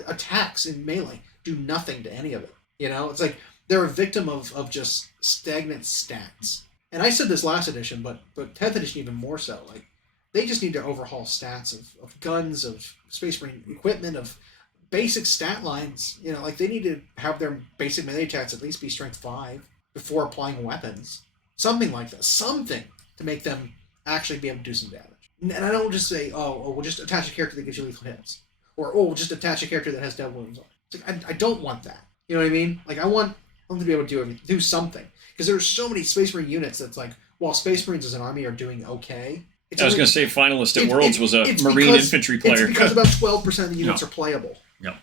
attacks in melee do nothing to any of it. You know, it's like they're a victim of just stagnant stats. And I said this last edition, but 10th edition even more so. Like, they just need to overhaul stats of guns, of Space Marine equipment, of basic stat lines, like they need to have their basic melee attacks at least be strength 5 before applying weapons. Something like that. Something to make them actually be able to do some damage. And I don't just say, we'll just attach a character that gives you lethal hits. Or, we'll just attach a character that has dead wounds on it. It's like, I don't want that. You know what I mean? Like, I want them to be able to do something. Because there's so many Space Marine units that's like, while Space Marines as an army are doing okay. I was going to say finalist at Worlds was a Marine infantry player. It's because about 12% of the units are playable. Yeah.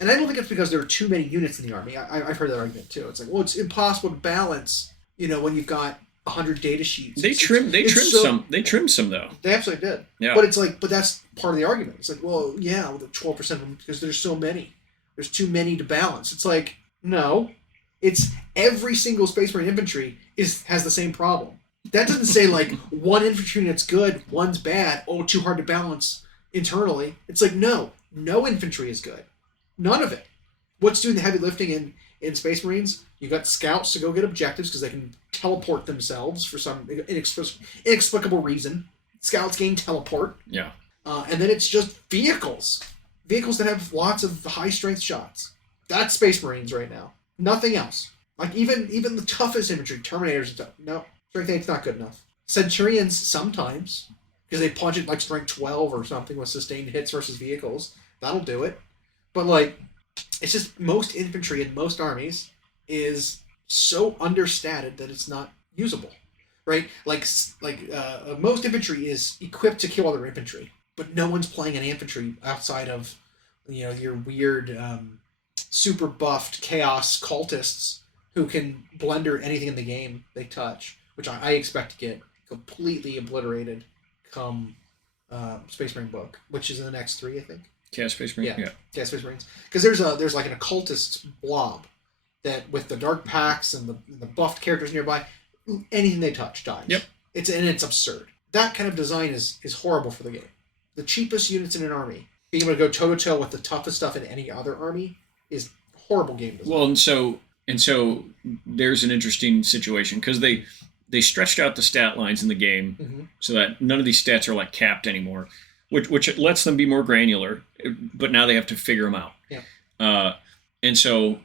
And I don't think it's because there are too many units in the army. I've heard that argument too. It's like, well, it's impossible to balance, when you've got 100 data sheets. They trimmed some. They trimmed some though. They absolutely did. Yeah. But it's like, that's part of the argument. It's like, well, yeah, with the 12% of them, because there's so many. There's too many to balance. It's like, no. It's every single Space Marine infantry has the same problem. That doesn't say like one infantry unit's good, one's bad, too hard to balance internally. It's like, no infantry is good. None of it. What's doing the heavy lifting in Space Marines? You got scouts to go get objectives because they can teleport themselves for some inexplicable reason. Scouts gain teleport. Yeah. And then it's just vehicles. Vehicles that have lots of high strength shots. That's Space Marines right now. Nothing else. Like even the toughest infantry, Terminators, no. Strength 8's not good enough. Centurions sometimes, because they punch it like strength 12 or something with sustained hits versus vehicles. That'll do it. But like, it's just most infantry in most armies is so understated that it's not usable, right? Like most infantry is equipped to kill other infantry, but no one's playing any infantry outside of your weird super buffed chaos cultists who can blender anything in the game they touch, which I expect to get completely obliterated come Space Marine book, which is in the next 3, I think. Chaos Space Marine? Yeah. Chaos Space Marines. Because there's like an occultist blob that with the dark packs and the buffed characters nearby, anything they touch dies. Yep. It's absurd. That kind of design is horrible for the game. The cheapest units in an army, being able to go toe-to-toe with the toughest stuff in any other army is horrible game design. Well, and so there's an interesting situation because they stretched out the stat lines in the game so that none of these stats are like capped anymore, which lets them be more granular, but now they have to figure them out. Yeah. And so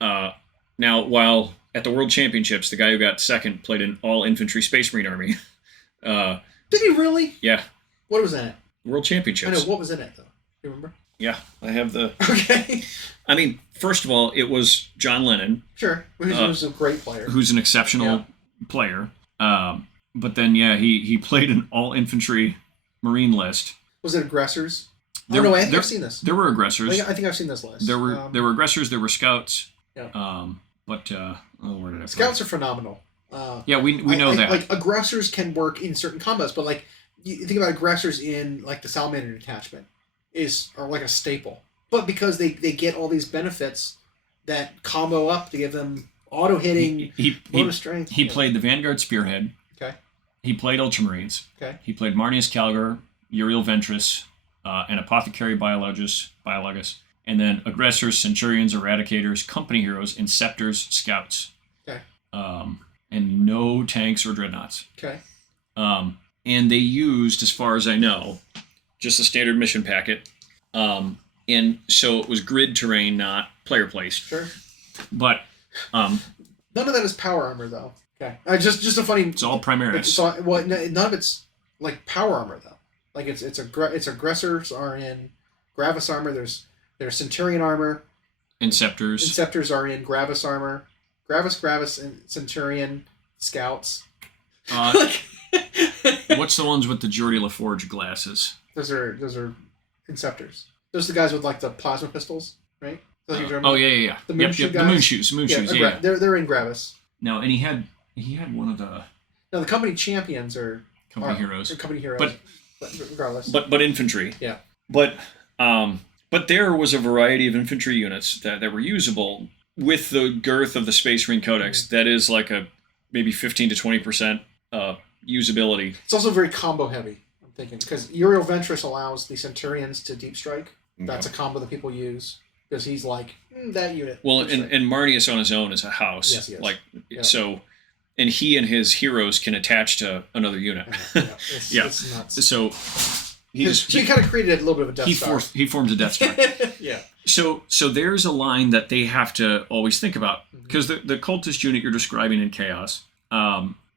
now, while at the World Championships, the guy who got second played an all-infantry Space Marine army. Did he really? Yeah. What was in it? World Championships. I know. What was in it, though? Do you remember? Yeah, I have the... Okay. I mean, first of all, it was John Lennon. Sure. Who's a great player. Who's an exceptional player. But then, he played an all-infantry Marine list. Was it aggressors? I think I've seen this. There were aggressors. I think I've seen this list. There were aggressors, there were scouts. Yeah. Where did I Scouts are phenomenal. We know that. Like, aggressors can work in certain combos, but like, you think about aggressors in like the Salamander detachment are like a staple. But because they get all these benefits that combo up to give them auto hitting, bonus strength. He played the Vanguard Spearhead. Okay. He played Ultramarines. Okay. He played Marnius Calgar, Uriel Ventress, and Apothecary Biologus, and then aggressors, Centurions, Eradicators, Company Heroes, Inceptors, Scouts. Okay. And no tanks or dreadnoughts. Okay. And they used, as far as I know, just a standard mission packet. And so it was grid terrain, not player placed. Sure. But none of that is power armor, though. Okay. Just a funny. It's all Primaris. None of it's like power armor, though. Like it's aggressors are in Gravis armor. There's Centurion armor. Inceptors. Inceptors are in Gravis armor. Gravis, and Centurion scouts. What's the ones with the Geordie LaForge glasses? Those are Inceptors. Those are the guys with like the plasma pistols, right? Yeah. The Moonshoe guys. The Moonshoes. Yeah. They're in Gravis. No, and he had one of the. No, the company champions are Company Heroes. Company Heroes. But regardless. But infantry. Yeah. But there was a variety of infantry units that were usable with the girth of the Space Marine Codex. That is like a maybe 15 to 20% usability. It's also very combo heavy, I'm thinking, because Uriel Ventress allows the Centurions to deep strike. That's a combo that people use because he's like that unit. Well, and Marnius on his own is a house. Yes, he is. Like so, and he and his heroes can attach to another unit. It's nuts. he kind of created a little bit of a Death Star. He forms a Death Star. Yeah. So there's a line that they have to always think about, because the cultist unit you're describing in Chaos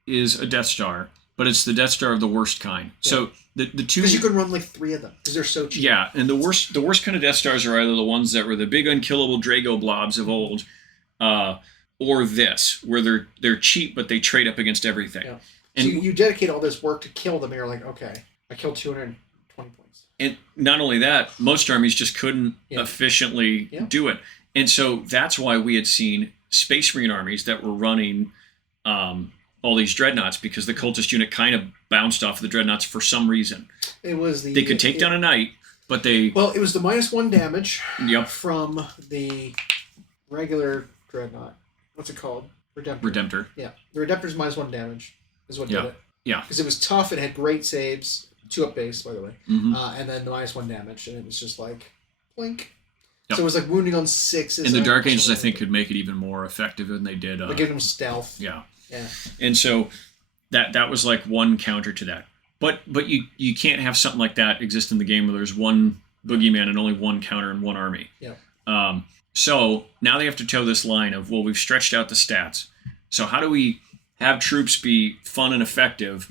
is a Death Star, but it's the Death Star of the worst kind. Yeah. So the two, because you can run like 3 of them because they're so cheap. Yeah, and the worst kind of Death Stars are either the ones that were the big unkillable Drago blobs of old, or this, where they're cheap but they trade up against everything. Yeah. And so you dedicate all this work to kill them, and you're like, okay, I killed 220 points. And not only that, most armies just couldn't efficiently do it. And so that's why we had seen Space Marine armies that were running all these dreadnoughts, because the cultist unit kind of bounced off of the dreadnoughts for some reason. It was they could take down a knight, but they... Well, it was the -1 damage from the regular dreadnought. What's it called? Redemptor. Yeah. The Redemptor's -1 damage is what did it. Yeah. Because it was tough, it had great saves, 2-up base, by the way, and then the -1 damage, and it was just like, blink. Yep. So it was like wounding on 6s. And the Dark Angels, I think, could make it even more effective than they did. They gave them stealth. Yeah. Yeah. And so that was like one counter to that. But you can't have something like that exist in the game where there's one boogeyman and only one counter in one army. Yeah. So now they have to toe this line of, well, we've stretched out the stats. So how do we have troops be fun and effective,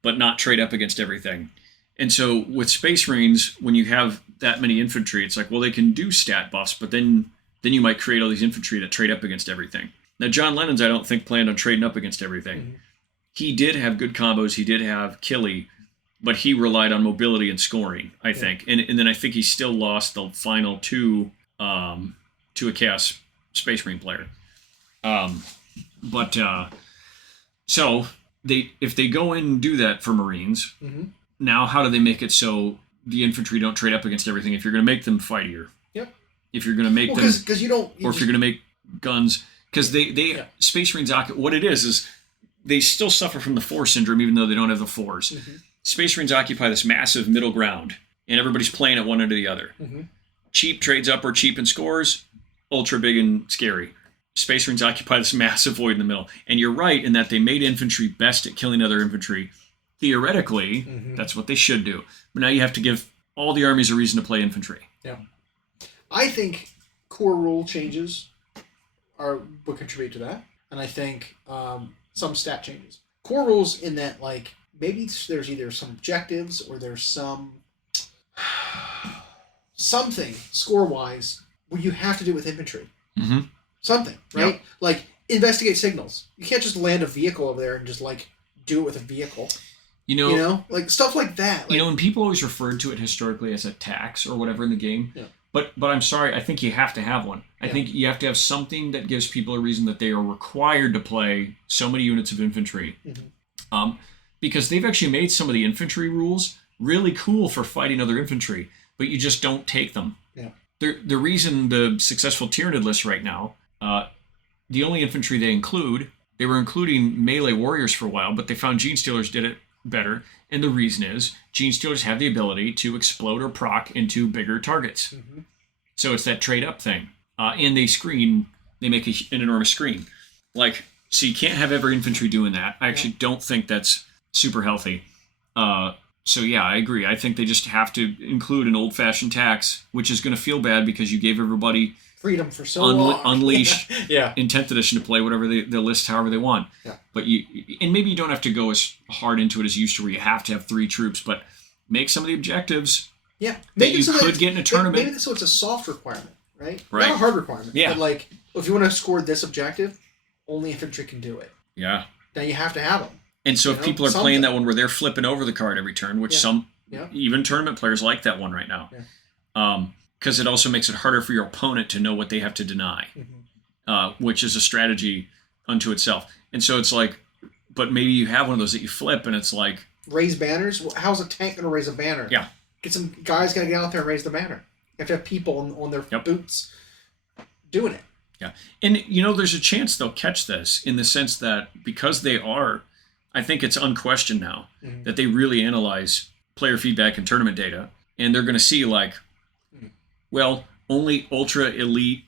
but not trade up against everything? And so with Space Marines, when you have that many infantry, it's like, well, they can do stat buffs, but then you might create all these infantry that trade up against everything. Now, John Lennon's, I don't think, planned on trading up against everything. He did have good combos. He did have killy, but he relied on mobility and scoring, I think. And then I think he still lost the final 2 to a Chaos Space Marine player. So if they go in and do that for Marines, now how do they make it so the infantry don't trade up against everything? If you're going to make them fightier, if you're going to make them, because you don't, or if you're going to make guns, because Space Marines, what it is they still suffer from the 4 syndrome, even though they don't have the 4s. Space Marines occupy this massive middle ground, and everybody's playing at one end or the other. Cheap trades up or cheap and scores, ultra big and scary. Space Marines occupy this massive void in the middle. And you're right in that they made infantry best at killing other infantry. Theoretically, that's what they should do. But now you have to give all the armies a reason to play infantry. Yeah. I think core rule changes would contribute to that. And I think some stat changes. Core rules in that, like, maybe there's either some objectives or there's something score-wise where you have to do with infantry. Something, right? Yep. Like, investigate signals. You can't just land a vehicle over there and just, like, do it with a vehicle. You know? Like, stuff like that. Like, and people always referred to it historically as a tax or whatever in the game. Yeah. But I'm sorry, I think you have to have one. I think you have to have something that gives people a reason that they are required to play so many units of infantry. Because they've actually made some of the infantry rules really cool for fighting other infantry, but you just don't take them. Yeah. The reason the successful Tyranid list right now, the only infantry they were including melee warriors for a while, but they found Gene Stealers did it better. And the reason is Gene Stealers have the ability to explode or proc into bigger targets. So it's that trade up thing. And they make an enormous screen. Like, so you can't have every infantry doing that. I actually don't think that's super healthy. So yeah, I agree. I think they just have to include an old-fashioned tax, which is going to feel bad because you gave everybody freedom for so long. Unleashed in 10th edition to play whatever they list however they want. Yeah. But maybe you don't have to go as hard into it as you used to, where you have to have 3 troops, but make some of the objectives that you could get in a tournament. Maybe so it's a soft requirement, right? Right. Not a hard requirement. Yeah. But like, if you want to score this objective, only infantry can do it. Yeah. Now you have to have them. And so if people are playing that one where they're flipping over the card every turn, which even tournament players like that one right now, because it also makes it harder for your opponent to know what they have to deny, which is a strategy unto itself. And so it's like, but maybe you have one of those that you flip and it's like... Raise banners? Well, how's a tank going to raise a banner? Yeah. Get some guys got to get out there and raise the banner. You have to have people on their boots doing it. Yeah. And, there's a chance they'll catch this in the sense that because they are... I think it's unquestioned now that they really analyze player feedback and tournament data, and they're going to see well, only ultra elite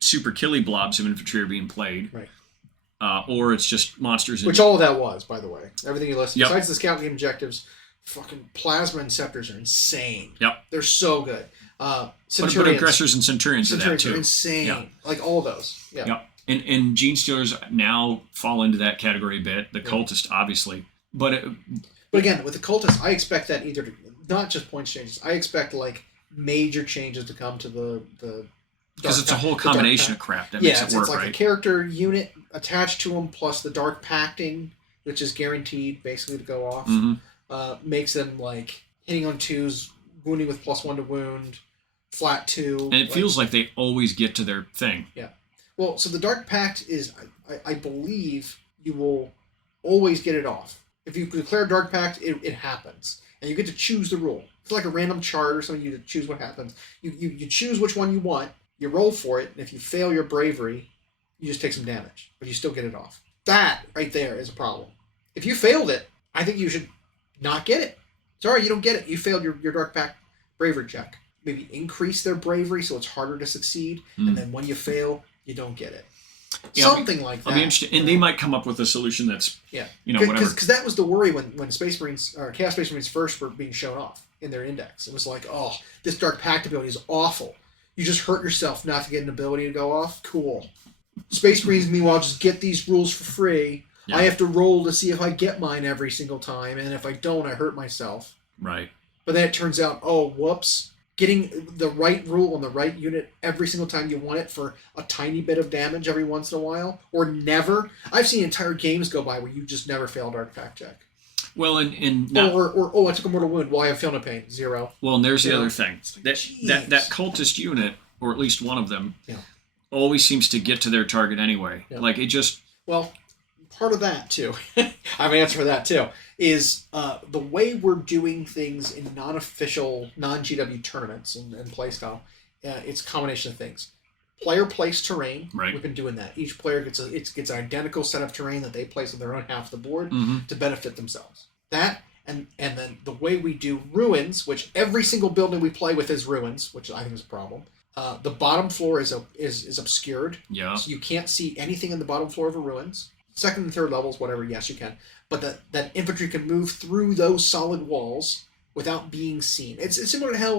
super killy blobs of infantry are being played, right? Or it's just monsters. Which all of that was, by the way, everything you listed besides the scout game objectives, fucking plasma inceptors are insane. Yep. They're so good. But aggressors and Centurions are that too. Are insane. Yeah. Like all of those. Yeah. Yep. And Gene Stealers now fall into that category a bit. The Cultist, obviously. But again, with the Cultist, I expect that either to, not just points changes. I expect like major changes to come to the because it's a whole combination of crap that makes it work, it's like right? a character unit attached to them plus the Dark Pacting, which is guaranteed basically to go off. Makes them like hitting on 2s, wounding with +1 to wound, flat 2. And it feels like they always get to their thing. Yeah. Well, so the Dark Pact is, I believe, you will always get it off. If you declare Dark Pact, it happens. And you get to choose the rule. It's like a random chart or something, you get to choose what happens. You choose which one you want, you roll for it, and if you fail your bravery, you just take some damage. But you still get it off. That right there is a problem. If you failed it, I think you should not get it. Sorry, you don't get it. You failed your Dark Pact bravery check. Maybe increase their bravery so it's harder to succeed, and then when you fail, you don't get it. Yeah, something like that. I'll be interested, and they might come up with a solution that's whatever. Because that was the worry when Space Marines or Chaos Space Marines first were being shown off in their index. It was like, oh, this Dark Pact ability is awful. You just hurt yourself not to get an ability to go off. Cool. Space Marines, meanwhile, just get these rules for free. Yeah. I have to roll to see if I get mine every single time, and if I don't, I hurt myself. Right. But then it turns out, oh, whoops. Getting the right rule on the right unit every single time you want it for a tiny bit of damage every once in a while, or never. I've seen entire games go by where you just never fail Dark Pact check. Well, I took a mortal wound. Why I feel no pain? 0. Well, and there's the other thing. That cultist unit, or at least one of them, always seems to get to their target anyway. Yeah. Like it just. Well, part of that too. I have an answer for that too. Is the way we're doing things in non-official, non-GW tournaments and playstyle. It's a combination of things. Player place terrain. Right. We've been doing that. Each player gets an identical set of terrain that they place on their own half of the board to benefit themselves. That and then the way we do ruins, which every single building we play with is ruins, which I think is a problem. The bottom floor is obscured. Yeah. So you can't see anything in the bottom floor of a ruins. Second and third levels, whatever, yes, you can. But that infantry can move through those solid walls without being seen. It's similar to how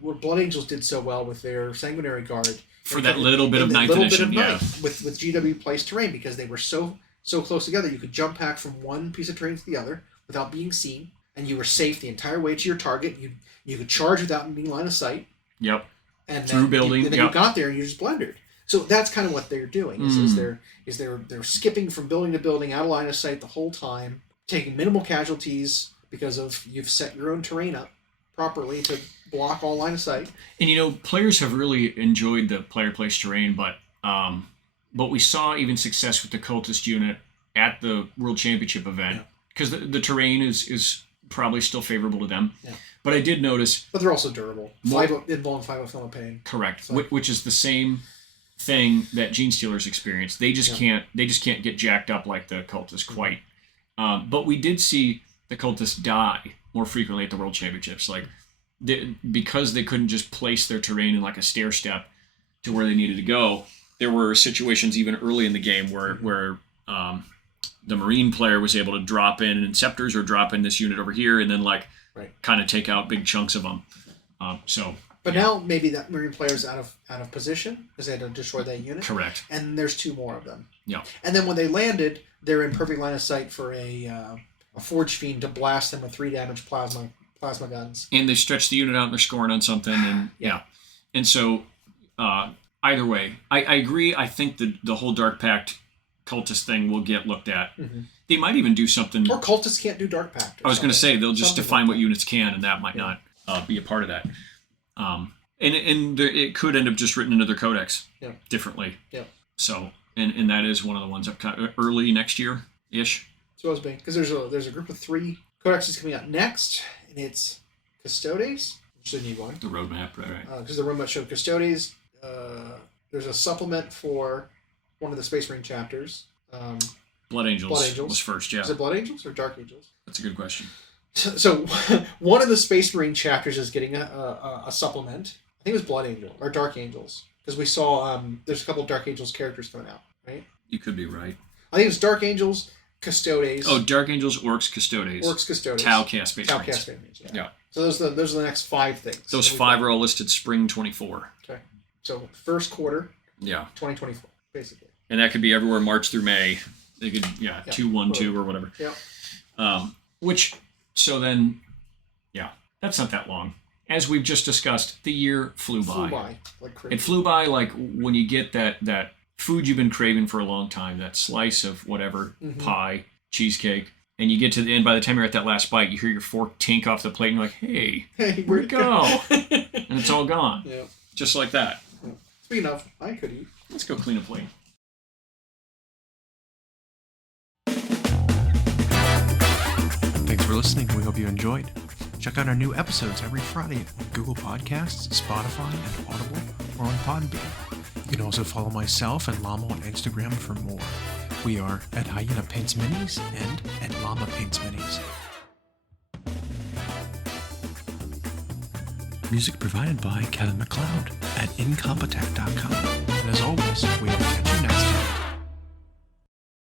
what Blood Angels did so well with their Sanguinary Guard. For that little bit of 9th edition, with GW placed terrain, because they were so close together, you could jump pack from one piece of terrain to the other without being seen, and you were safe the entire way to your target. You could charge without being line of sight. Yep. And through building. And then you got there and you just blundered. So that's kind of what they're doing. They're skipping from building to building out of line of sight the whole time, taking minimal casualties because of you've set your own terrain up properly to block all line of sight. And players have really enjoyed the player place terrain, but we saw even success with the cultist unit at the World Championship event because the terrain is probably still favorable to them. Yeah. But I did notice, but they're also durable. 5-0 Film of Pain. Correct, which is the same thing that Gene Stealers experience. They just can't get jacked up like the cultists quite. But we did see the cultists die more frequently at the World Championships, because they couldn't just place their terrain in like a stair step to where they needed to go. There were situations even early in the game where the Marine player was able to drop in Inceptors or drop in this unit over here and then kind of take out big chunks of them. But now maybe that Marine player's out of position because they had to destroy that unit. Correct. And there's 2 more of them. Yeah. And then when they landed, they're in perfect line of sight for a Forge Fiend to blast them with 3 damage plasma guns. And they stretch the unit out and they're scoring on something. And And so either way, I agree. I think the whole Dark Pact cultist thing will get looked at. Mm-hmm. They might even do something. Or cultists can't do Dark Pact. I was going to say they'll just define what units can, and that might not be a part of that. And it could end up just written into their codex differently. Yeah. So and that is one of the ones up early next year ish. Supposed to be, because there's a group of 3 codexes coming out next, and it's Custodes, which they need one. The roadmap, right? Because the roadmap showed Custodes. There's a supplement for one of the Space Marine chapters. Blood Angels was first, yeah. Is it Blood Angels or Dark Angels? That's a good question. So one of the Space Marine chapters is getting a supplement. I think it was Blood Angel or Dark Angels, because we saw there's a couple of Dark Angels characters coming out, right? You could be right. I think it's Dark Angels, Custodes. Oh, Dark Angels, Orcs, Custodes. Orcs, Custodes. Tau, Chaos Space Tau, Marines. Chaos Space Marines. Yeah. So those are the next 5 things. Those 5 are all listed spring 24. Okay. So first quarter. Yeah. 2024, basically. And that could be everywhere March through May. They could, 2-1-2 or whatever. Yeah. So then, that's not that long. As we've just discussed, the year flew by. Like crazy. It flew by like when you get that food you've been craving for a long time, that slice of whatever, pie, cheesecake, and you get to the end, by the time you're at that last bite, you hear your fork tink off the plate, and you're like, hey, where'd it go? And it's all gone. Yeah. Just like that. Yeah. Speaking of, I could eat. Let's go clean a plate. Thanks for listening. We hope you enjoyed. Check out our new episodes every Friday on Google Podcasts, Spotify, and Audible, or on Podbean. You can also follow myself and Llama on Instagram for more. We are at Hyena Paints Minis and at Llama Paints Minis. Music provided by Kevin MacLeod at incompetech.com. And as always, we will catch you next time.